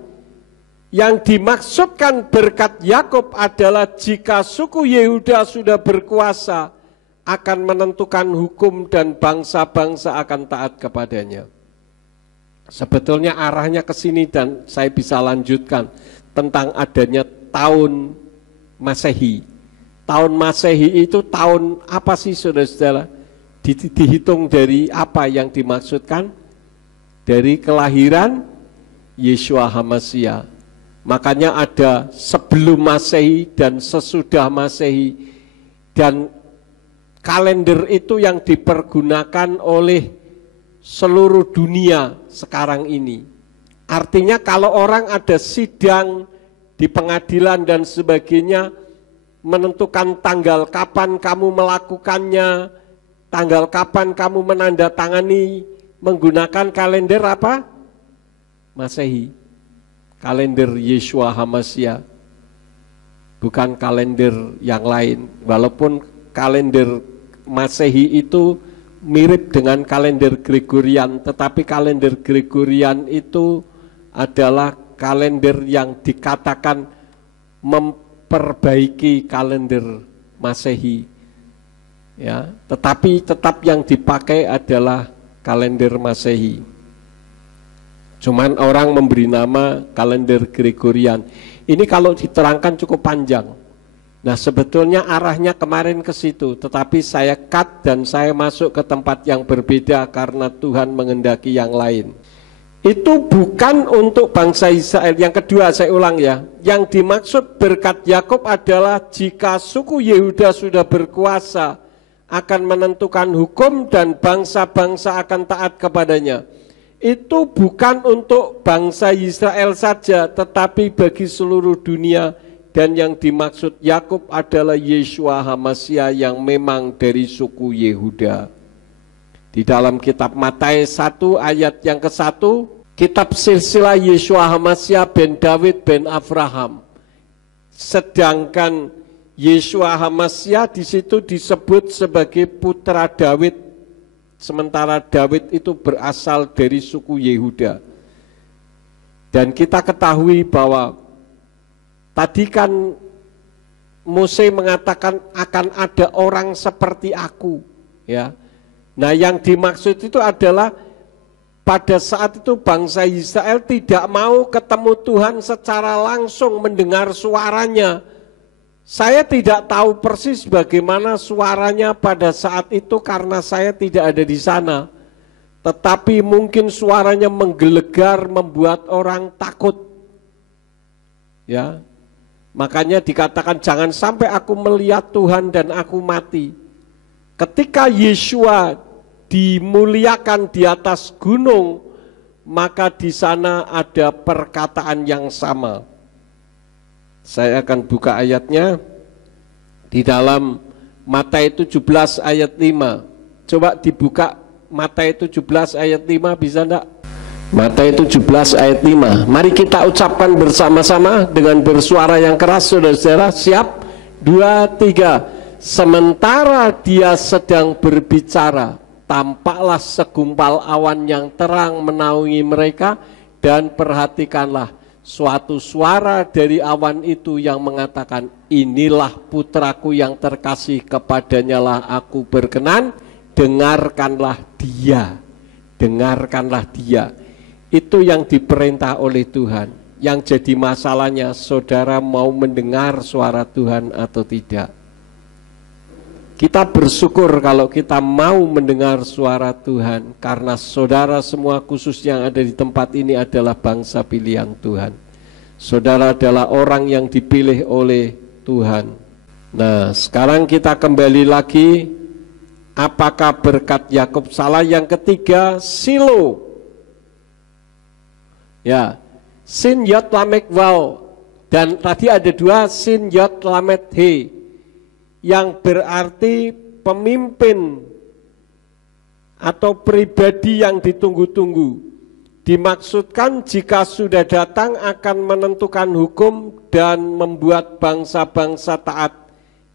yang dimaksudkan berkat Yakub adalah jika suku Yehuda sudah berkuasa akan menentukan hukum dan bangsa-bangsa akan taat kepadanya. Sebetulnya arahnya ke sini dan saya bisa lanjutkan tentang adanya tahun Masehi. Tahun Masehi itu tahun apa sih saudara-saudara? Dihitung dari apa yang dimaksudkan? Dari kelahiran Yeshua HaMashiach. Makanya ada sebelum Masehi dan sesudah Masehi, dan kalender itu yang dipergunakan oleh seluruh dunia sekarang ini. Artinya kalau orang ada sidang di pengadilan dan sebagainya, menentukan tanggal kapan kamu melakukannya, tanggal kapan kamu menandatangani menggunakan kalender apa? Masehi. Kalender Yeshua HaMashiach, bukan kalender yang lain. Walaupun kalender Masehi itu mirip dengan kalender Gregorian, tetapi kalender Gregorian itu adalah kalender yang dikatakan memperbaiki kalender Masehi. Ya, tetapi tetap yang dipakai adalah kalender Masehi. Cuman orang memberi nama kalender Gregorian. Ini kalau diterangkan cukup panjang. Nah sebetulnya arahnya kemarin ke situ, tetapi saya cut dan saya masuk ke tempat yang berbeda karena Tuhan menghendaki yang lain. Itu bukan untuk bangsa Israel. Yang kedua saya ulang ya, yang dimaksud berkat Yakub adalah jika suku Yehuda sudah berkuasa akan menentukan hukum dan bangsa-bangsa akan taat kepadanya. Itu bukan untuk bangsa Israel saja, tetapi bagi seluruh dunia. Dan yang dimaksud Yakub adalah Yeshua HaMashiach yang memang dari suku Yehuda. Di dalam kitab Matius 1 ayat yang ke-1, kitab silsilah Yeshua HaMashiach ben David ben Abraham. Sedangkan Yeshua HaMashiach di situ disebut sebagai putra David. Sementara David itu berasal dari suku Yehuda. Dan kita ketahui bahwa tadi kan Mose mengatakan akan ada orang seperti aku, ya. Nah, yang dimaksud itu adalah pada saat itu bangsa Israel tidak mau ketemu Tuhan secara langsung, mendengar suaranya. Saya tidak tahu persis bagaimana suaranya pada saat itu karena saya tidak ada di sana. Tetapi mungkin suaranya menggelegar, membuat orang takut. Ya. Makanya dikatakan jangan sampai aku melihat Tuhan dan aku mati. Ketika Yeshua dimuliakan di atas gunung, maka di sana ada perkataan yang sama. Saya akan buka ayatnya di dalam Matius 17 ayat 5. Coba dibuka Matius 17 ayat 5, bisa enggak? Matius 17 ayat 5. Mari kita ucapkan bersama-sama dengan bersuara yang keras, saudara-saudara. Siap? 2, 3. Sementara dia sedang berbicara, tampaklah segumpal awan yang terang menaungi mereka, dan perhatikanlah, suatu suara dari awan itu yang mengatakan, inilah putraku yang terkasih, kepadanya lah aku berkenan, dengarkanlah dia. Dengarkanlah dia. Itu yang diperintah oleh Tuhan. Yang jadi masalahnya, saudara mau mendengar suara Tuhan atau tidak. Kita bersyukur kalau kita mau mendengar suara Tuhan, karena saudara semua khusus yang ada di tempat ini adalah bangsa pilihan Tuhan. Saudara adalah orang yang dipilih oleh Tuhan. Nah, sekarang kita kembali lagi, apakah berkat Yakub salah? Yang ketiga, Silo. Ya, Sin Yod Lamek Waw, dan tadi ada dua, Sin Yod Lamet He, yang berarti pemimpin atau pribadi yang ditunggu-tunggu. Dimaksudkan jika sudah datang akan menentukan hukum dan membuat bangsa-bangsa taat.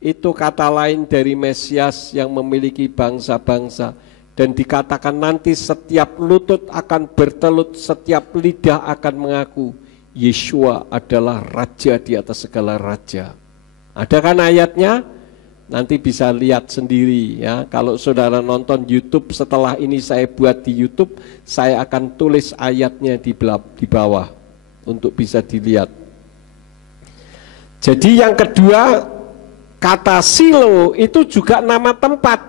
Itu kata lain dari Mesias yang memiliki bangsa-bangsa. Dan dikatakan nanti setiap lutut akan bertelut, setiap lidah akan mengaku Yeshua adalah raja di atas segala raja. Ada kan ayatnya? Nanti bisa lihat sendiri ya. Kalau saudara nonton YouTube setelah ini saya buat di YouTube, saya akan tulis ayatnya di bawah untuk bisa dilihat. Jadi yang kedua, kata Silo itu juga nama tempat.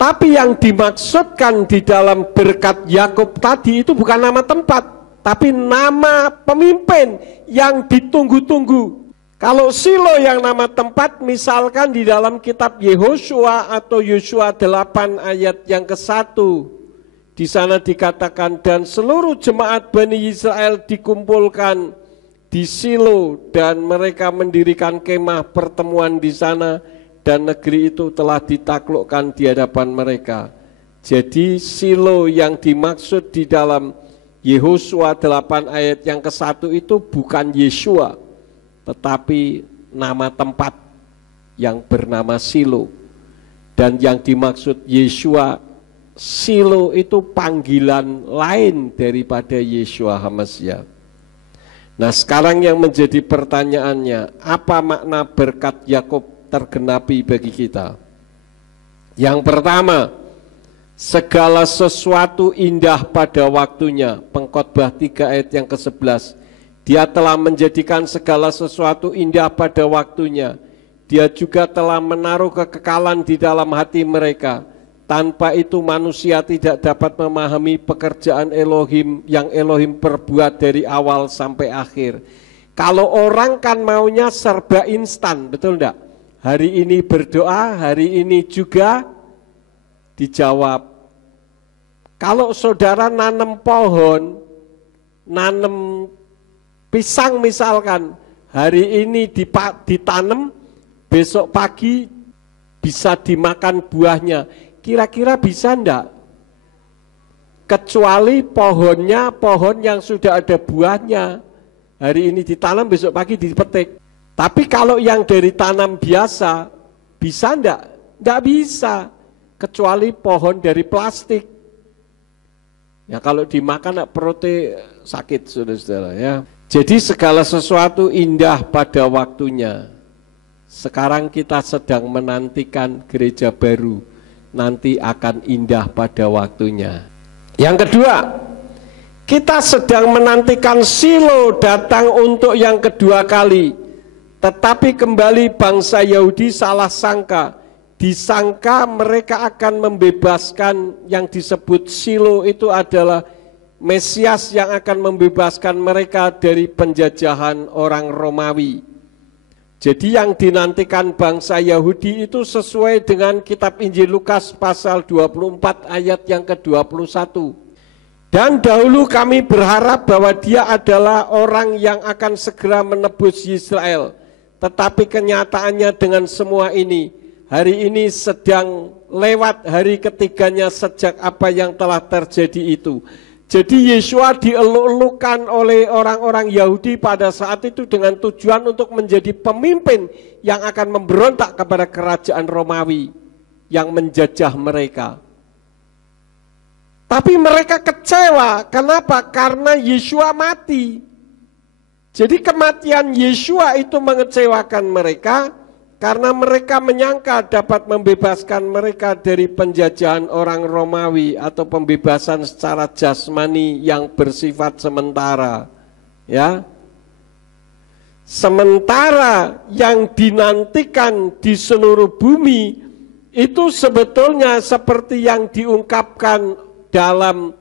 Tapi yang dimaksudkan di dalam berkat Yakub tadi itu bukan nama tempat, tapi nama pemimpin yang ditunggu-tunggu. Kalau Silo yang nama tempat, misalkan di dalam kitab Yehosua atau Yosua 8 ayat yang ke-1, di sana dikatakan, dan seluruh jemaat Bani Israel dikumpulkan di Silo dan mereka mendirikan kemah pertemuan di sana, dan negeri itu telah ditaklukkan di hadapan mereka. Jadi Silo yang dimaksud di dalam Yehosua 8 ayat yang ke-1 itu bukan Yeshua, tetapi nama tempat yang bernama Silo. Dan yang dimaksud Yeshua, Silo itu panggilan lain daripada Yeshua HaMashiach. Nah, sekarang yang menjadi pertanyaannya, apa makna berkat Yakub tergenapi bagi kita? Yang pertama, segala sesuatu indah pada waktunya. Pengkhotbah 3 ayat yang ke-11. Dia telah menjadikan segala sesuatu indah pada waktunya. Dia juga telah menaruh kekekalan di dalam hati mereka. Tanpa itu manusia tidak dapat memahami pekerjaan Elohim yang Elohim perbuat dari awal sampai akhir. Kalau orang kan maunya serba instan, betul enggak? Hari ini berdoa, hari ini juga dijawab. Kalau saudara nanam pohon, nanam pisang misalkan, hari ini ditanam, besok pagi bisa dimakan buahnya. Kira-kira bisa enggak? Kecuali pohonnya, pohon yang sudah ada buahnya. Hari ini ditanam, besok pagi dipetik. Tapi kalau yang dari tanam biasa, bisa enggak? Enggak bisa. Kecuali pohon dari plastik. Ya kalau dimakan perutnya sakit, saudara-saudara ya. Jadi segala sesuatu indah pada waktunya. Sekarang kita sedang menantikan gereja baru, nanti akan indah pada waktunya. Yang kedua, kita sedang menantikan Shilo datang untuk yang kedua kali. Tetapi kembali bangsa Yahudi salah sangka. Disangka mereka akan membebaskan, yang disebut Shilo itu adalah Mesias yang akan membebaskan mereka dari penjajahan orang Romawi. Jadi yang dinantikan bangsa Yahudi itu sesuai dengan kitab Injil Lukas pasal 24 ayat yang ke-21. Dan dahulu kami berharap bahwa dia adalah orang yang akan segera menebus Israel. Tetapi kenyataannya dengan semua ini, hari ini sedang lewat hari ketiganya sejak apa yang telah terjadi itu. Jadi Yesua dieluk-elukan oleh orang-orang Yahudi pada saat itu dengan tujuan untuk menjadi pemimpin yang akan memberontak kepada kerajaan Romawi yang menjajah mereka. Tapi mereka kecewa, kenapa? Karena Yesua mati. Jadi kematian Yesua itu mengecewakan mereka, karena mereka menyangka dapat membebaskan mereka dari penjajahan orang Romawi atau pembebasan secara jasmani yang bersifat sementara. Ya. Sementara yang dinantikan di seluruh bumi itu sebetulnya seperti yang diungkapkan dalam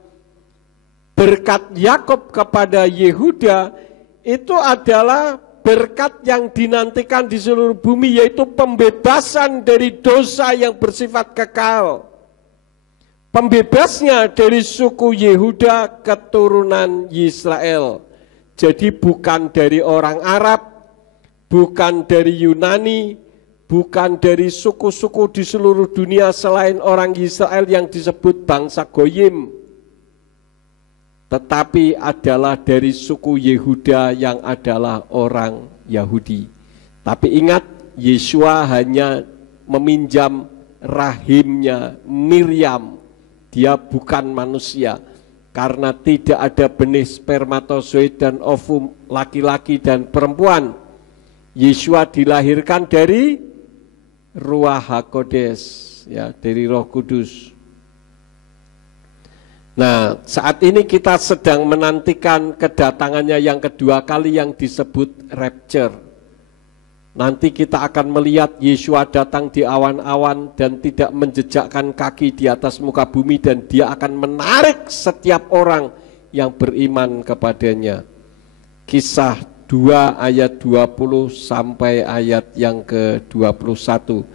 berkat Yakub kepada Yehuda, itu adalah berkat yang dinantikan di seluruh bumi, yaitu pembebasan dari dosa yang bersifat kekal. Pembebasnya dari suku Yehuda keturunan Israel. Jadi bukan dari orang Arab, bukan dari Yunani, bukan dari suku-suku di seluruh dunia selain orang Israel yang disebut bangsa Goyim, tetapi adalah dari suku Yehuda yang adalah orang Yahudi. Tapi ingat, Yesua hanya meminjam rahimnya Miriam, dia bukan manusia, karena tidak ada benih spermatozoid dan ovum laki-laki dan perempuan. Yesua dilahirkan dari Ruach HaKodes, ya, dari Roh Kudus. Nah, saat ini kita sedang menantikan kedatangannya yang kedua kali yang disebut rapture. Nanti kita akan melihat Yesua datang di awan-awan dan tidak menjejakkan kaki di atas muka bumi, dan dia akan menarik setiap orang yang beriman kepadanya. Kisah 2 ayat 20 sampai ayat yang ke-21.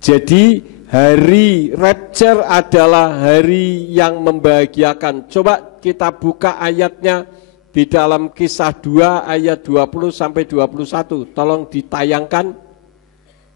Jadi hari rapture adalah hari yang membahagiakan. Coba kita buka ayatnya di dalam Kisah 2 ayat 20 sampai 21. Tolong ditayangkan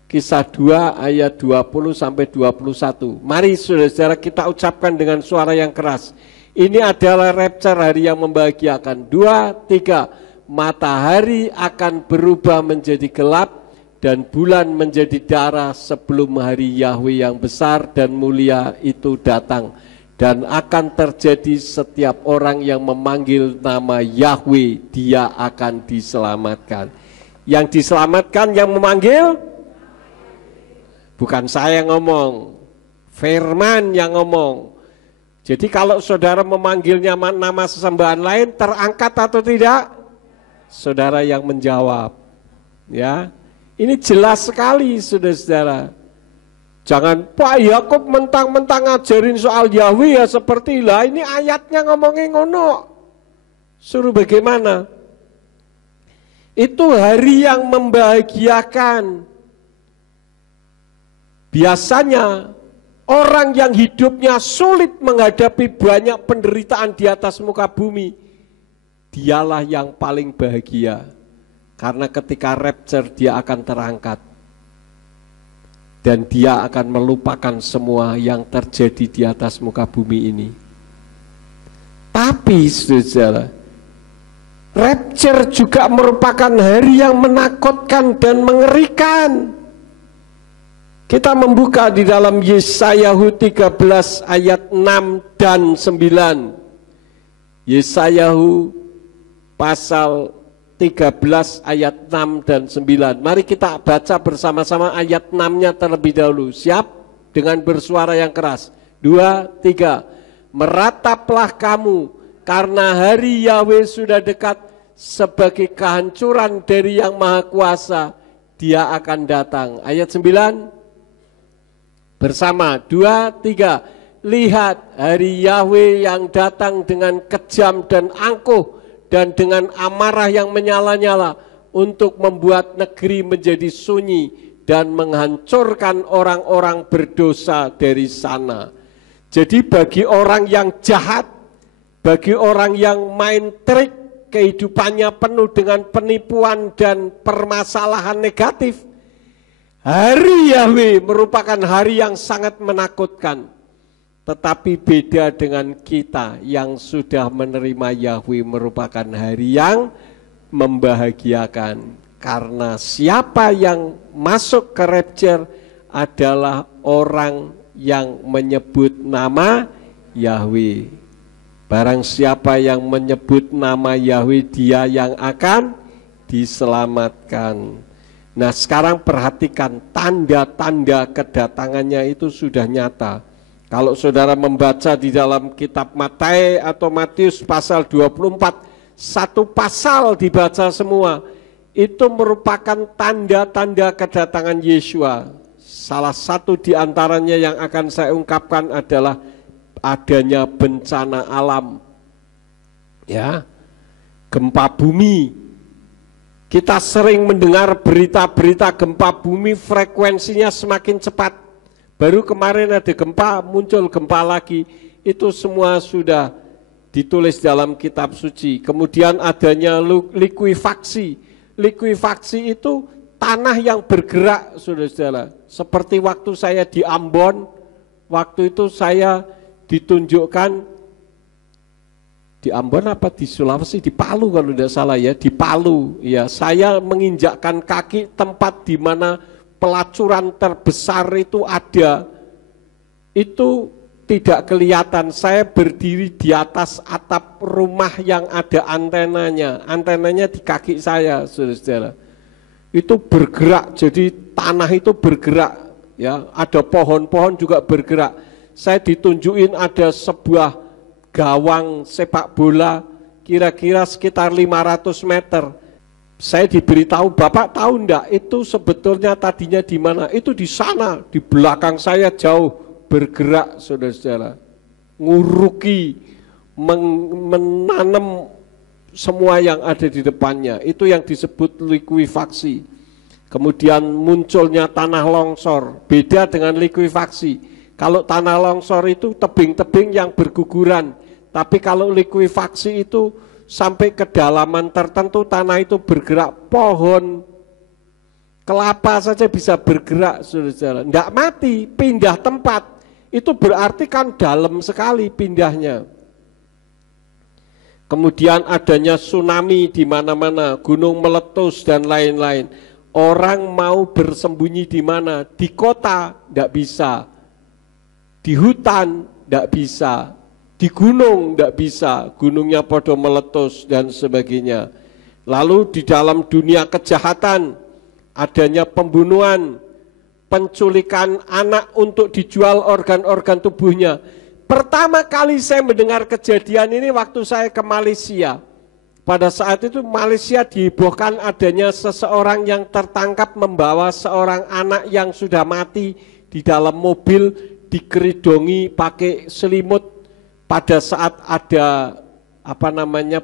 Kisah 2 ayat 20 sampai 21. Mari saudara-saudara kita ucapkan dengan suara yang keras. Ini adalah rapture, hari yang membahagiakan. 2, 3. Matahari akan berubah menjadi gelap dan bulan menjadi darah sebelum hari Yahweh yang besar dan mulia itu datang. Dan akan terjadi setiap orang yang memanggil nama Yahweh, dia akan diselamatkan. Yang diselamatkan yang memanggil, bukan saya ngomong, firman yang ngomong. Jadi kalau saudara memanggilnya nama sesembahan lain, terangkat atau tidak? Saudara yang menjawab, ya. Ini jelas sekali, saudara-saudara. Jangan Pak Yakub mentang-mentang ngajarin soal Yahweh ya seperti lah. Ini ayatnya ngomongin ngono. Suruh bagaimana? Itu hari yang membahagiakan. Biasanya orang yang hidupnya sulit menghadapi banyak penderitaan di atas muka bumi, dialah yang paling bahagia, karena ketika rapture dia akan terangkat dan dia akan melupakan semua yang terjadi di atas muka bumi ini. Tapi saudara, rapture juga merupakan hari yang menakutkan dan mengerikan. Kita membuka di dalam Yesayahu 13 ayat 6 dan 9. Yesayahu pasal 13 ayat 6 dan 9. Mari kita baca bersama-sama ayat 6-nya terlebih dahulu. Siap? Dengan bersuara yang keras. 2, 3. Merataplah kamu, karena hari Yahweh sudah dekat, sebagai kehancuran dari Yang Maha Kuasa. Dia akan datang. Ayat 9. Bersama. 2, 3. Lihat, hari Yahweh yang datang dengan kejam dan angkuh, dan dengan amarah yang menyala-nyala, untuk membuat negeri menjadi sunyi dan menghancurkan orang-orang berdosa dari sana. Jadi bagi orang yang jahat, bagi orang yang main trik, kehidupannya penuh dengan penipuan dan permasalahan negatif, hari Yahweh merupakan hari yang sangat menakutkan. Tetapi beda dengan kita yang sudah menerima Yahweh, merupakan hari yang membahagiakan. Karena siapa yang masuk ke rapture adalah orang yang menyebut nama Yahweh. Barang siapa yang menyebut nama Yahweh, dia yang akan diselamatkan. Nah, sekarang perhatikan, tanda-tanda kedatangannya itu sudah nyata. Kalau saudara membaca di dalam kitab Matius atau Matius pasal 24, satu pasal dibaca semua, itu merupakan tanda-tanda kedatangan Yeshua. Salah satu di antaranya yang akan saya ungkapkan adalah adanya bencana alam. Ya, gempa bumi. Kita sering mendengar berita-berita gempa bumi, frekuensinya semakin cepat. Baru kemarin ada gempa, muncul gempa lagi. Itu semua sudah ditulis dalam kitab suci. Kemudian adanya likuifaksi. Likuifaksi itu tanah yang bergerak, saudara-saudara. Seperti waktu saya di Ambon, waktu itu saya ditunjukkan di Ambon apa di Sulawesi, di Palu kalau tidak salah ya, di Palu. Ya, saya menginjakkan kaki tempat di mana pelacuran terbesar itu ada, itu tidak kelihatan. Saya berdiri di atas atap rumah yang ada antenanya. Antenanya di kaki saya, saudara-saudara. Itu bergerak, jadi tanah itu bergerak. Ya, ada pohon-pohon juga bergerak. Saya ditunjukin ada sebuah gawang sepak bola, kira-kira sekitar 500 meter. Saya diberitahu, Bapak tahu enggak itu sebetulnya tadinya di mana? Itu di sana, di belakang saya jauh bergerak, saudara-saudara. Nguruki, menanam semua yang ada di depannya. Itu yang disebut likuifaksi. Kemudian munculnya tanah longsor, beda dengan likuifaksi. Kalau tanah longsor itu tebing-tebing yang berguguran, tapi kalau likuifaksi itu sampai kedalaman tertentu tanah itu bergerak. Pohon kelapa saja bisa bergerak, saudara-saudara. Tidak mati, pindah tempat. Itu berarti kan dalam sekali pindahnya. Kemudian adanya tsunami di mana-mana, gunung meletus dan lain-lain. Orang mau bersembunyi di mana? Di kota tidak bisa, di hutan tidak bisa, di gunung tidak bisa, gunungnya podo meletus dan sebagainya. Lalu di dalam dunia kejahatan, adanya pembunuhan, penculikan anak untuk dijual organ-organ tubuhnya. Pertama kali saya mendengar kejadian ini waktu saya ke Malaysia. Pada saat itu Malaysia dihebohkan adanya seseorang yang tertangkap membawa seorang anak yang sudah mati di dalam mobil, dikeridongi pakai selimut. Pada saat ada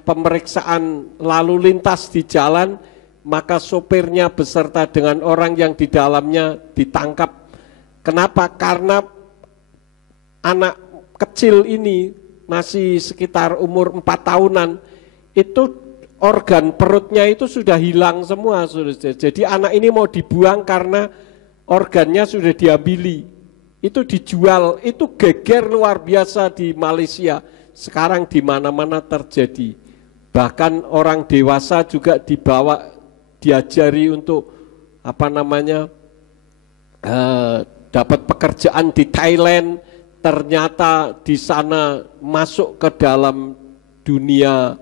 pemeriksaan lalu lintas di jalan, maka sopirnya beserta dengan orang yang di dalamnya ditangkap. Kenapa? Karena anak kecil ini masih sekitar umur 4 tahunan, itu organ perutnya itu sudah hilang semua, saudara. Jadi anak ini mau dibuang karena organnya sudah diambili. Itu dijual, itu geger luar biasa di Malaysia. Sekarang di mana-mana terjadi. Bahkan orang dewasa juga dibawa, diajari untuk dapat pekerjaan di Thailand. Ternyata di sana masuk ke dalam dunia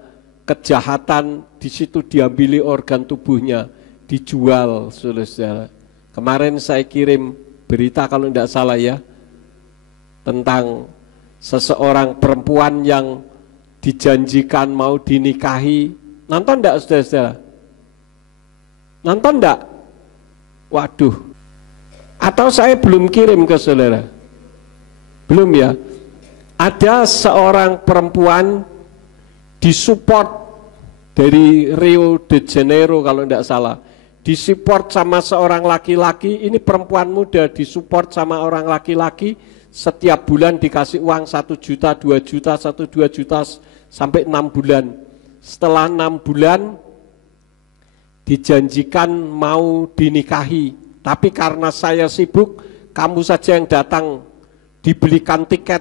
kejahatan, di situ diambili organ tubuhnya, dijual, saudara-saudara. Kemarin saya kirim berita kalau tidak salah ya, tentang seseorang perempuan yang dijanjikan mau dinikahi. Nonton enggak saudara-saudara? Nonton enggak? Waduh. Atau saya belum kirim ke saudara? Belum ya? Ada seorang perempuan disupport dari Rio de Janeiro kalau tidak salah. Disupport sama seorang laki-laki, ini perempuan muda disupport sama orang laki-laki, setiap bulan dikasih uang 1 juta, 2 juta, 1-2 juta sampai 6 bulan. Setelah 6 bulan dijanjikan mau dinikahi, tapi karena saya sibuk, kamu saja yang datang, dibelikan tiket,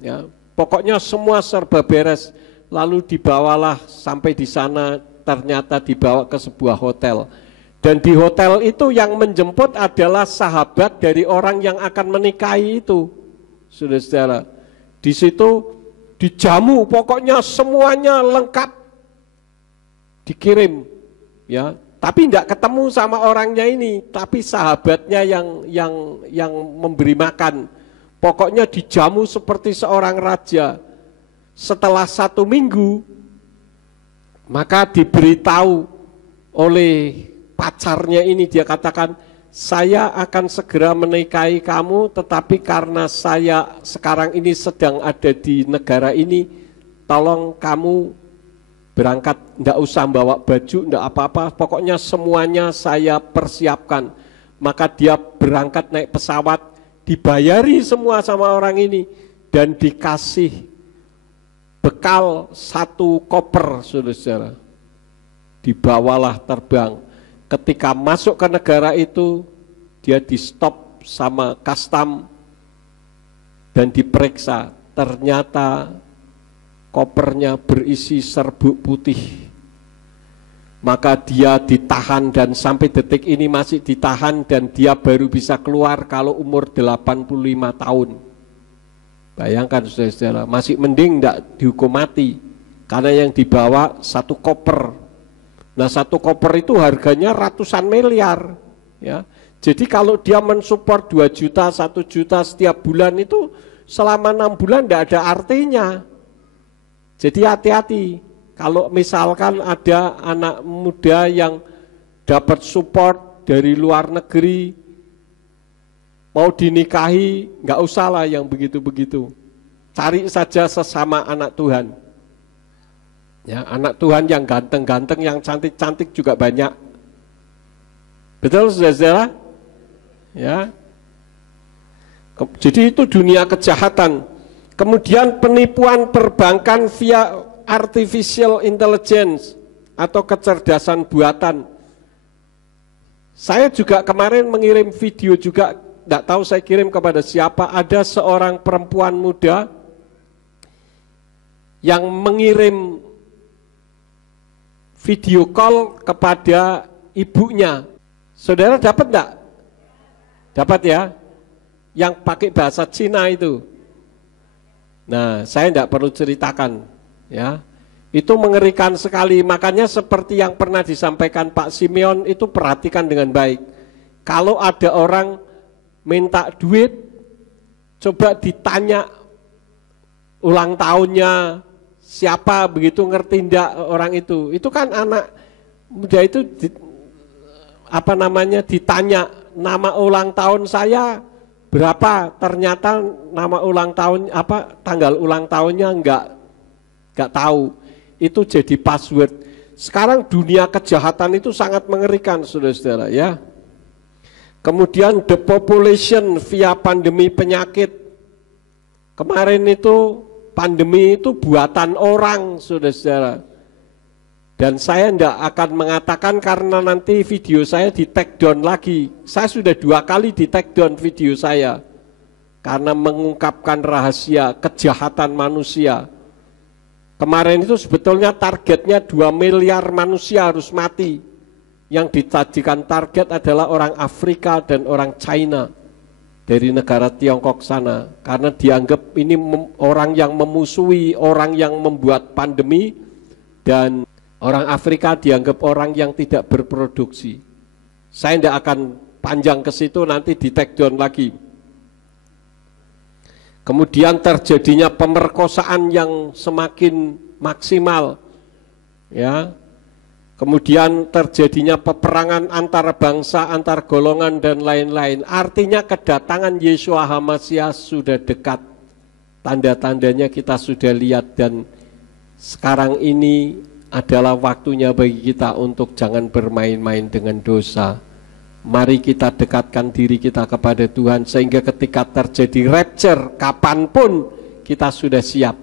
ya, pokoknya semua serba beres. Lalu dibawalah sampai di sana, ternyata dibawa ke sebuah hotel. Dan di hotel itu yang menjemput adalah sahabat dari orang yang akan menikahi itu, saudara-saudara. Di situ dijamu, pokoknya semuanya lengkap, dikirim, ya. Tapi tidak ketemu sama orangnya ini, tapi sahabatnya yang memberi makan. Pokoknya dijamu seperti seorang raja. Setelah 1 minggu, maka diberitahu oleh pacarnya ini, dia katakan, saya akan segera menikahi kamu, tetapi karena saya sekarang ini sedang ada di negara ini, tolong kamu berangkat, enggak usah bawa baju, enggak apa-apa, pokoknya semuanya saya persiapkan. Maka dia berangkat naik pesawat, dibayari semua sama orang ini, dan dikasih bekal 1 koper, saudara-saudara. Dibawalah terbang. Ketika masuk ke negara itu, dia di stop sama custom dan diperiksa. Ternyata kopernya berisi serbuk putih. Maka dia ditahan dan sampai detik ini masih ditahan, dan dia baru bisa keluar kalau umur 85 tahun. Bayangkan saudara-saudara, masih mending tidak dihukum mati, karena yang dibawa 1 koper. Nah 1 koper itu harganya ratusan miliar, ya. Jadi kalau dia mensupport 2 juta, 1 juta setiap bulan itu selama 6 bulan tidak ada artinya. Jadi hati-hati, kalau misalkan ada anak muda yang dapat support dari luar negeri, mau dinikahi, nggak usah lah yang begitu-begitu. Cari saja sesama anak Tuhan. Ya, anak Tuhan yang ganteng-ganteng, yang cantik-cantik juga banyak. Betul, saudara-saudara? Ya. Jadi itu dunia kejahatan. Kemudian penipuan perbankan via artificial intelligence atau kecerdasan buatan. Saya juga kemarin mengirim video juga, tidak tahu saya kirim kepada siapa, ada seorang perempuan muda yang mengirim video call kepada ibunya. Saudara dapat enggak? Dapat ya? Yang pakai bahasa Cina itu. Nah, saya tidak perlu ceritakan, ya. Itu mengerikan sekali, makanya seperti yang pernah disampaikan Pak Simeon itu perhatikan dengan baik. Kalau ada orang minta duit, coba ditanya ulang tahunnya siapa, begitu ngerti ndak orang itu. Itu kan anak muda itu ditanya nama ulang tahun saya berapa, ternyata nama ulang tahun tanggal ulang tahunnya enggak tahu. Itu jadi password. Sekarang dunia kejahatan itu sangat mengerikan, saudara-saudara, ya. Kemudian depopulation via pandemi penyakit. Kemarin itu pandemi itu buatan orang, saudara-saudara. Dan saya tidak akan mengatakan karena nanti video saya di take down lagi. Saya sudah 2 kali di take down video saya karena mengungkapkan rahasia kejahatan manusia. Kemarin itu sebetulnya targetnya 2 miliar manusia harus mati. Yang ditadikan target adalah orang Afrika dan orang China dari negara Tiongkok sana, karena dianggap ini orang yang memusuhi, orang yang membuat pandemi, dan orang Afrika dianggap orang yang tidak berproduksi. Saya tidak akan panjang ke situ, nanti di take down lagi. Kemudian terjadinya pemerkosaan yang semakin maksimal, ya. Kemudian terjadinya peperangan antar bangsa, antar golongan dan lain-lain. Artinya kedatangan Yeshua HaMashiach sudah dekat. Tanda-tandanya kita sudah lihat, dan sekarang ini adalah waktunya bagi kita untuk jangan bermain-main dengan dosa. Mari kita dekatkan diri kita kepada Tuhan sehingga ketika terjadi rapture kapanpun kita sudah siap.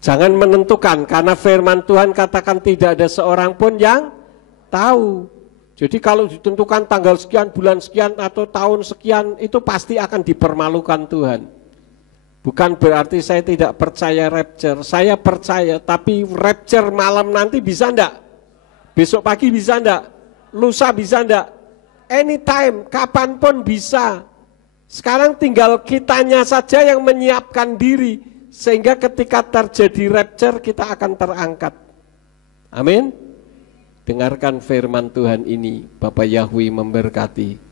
Jangan menentukan, karena firman Tuhan katakan tidak ada seorang pun yang tahu. Jadi kalau ditentukan tanggal sekian, bulan sekian atau tahun sekian, itu pasti akan dipermalukan Tuhan. Bukan berarti saya tidak percaya rapture, saya percaya, tapi rapture malam nanti bisa enggak? Besok pagi bisa enggak? Lusa bisa enggak? Anytime, kapanpun bisa. Sekarang tinggal kitanya saja yang menyiapkan diri, sehingga ketika terjadi rapture kita akan terangkat. Amin. Dengarkan firman Tuhan ini. Bapak Yahweh memberkati.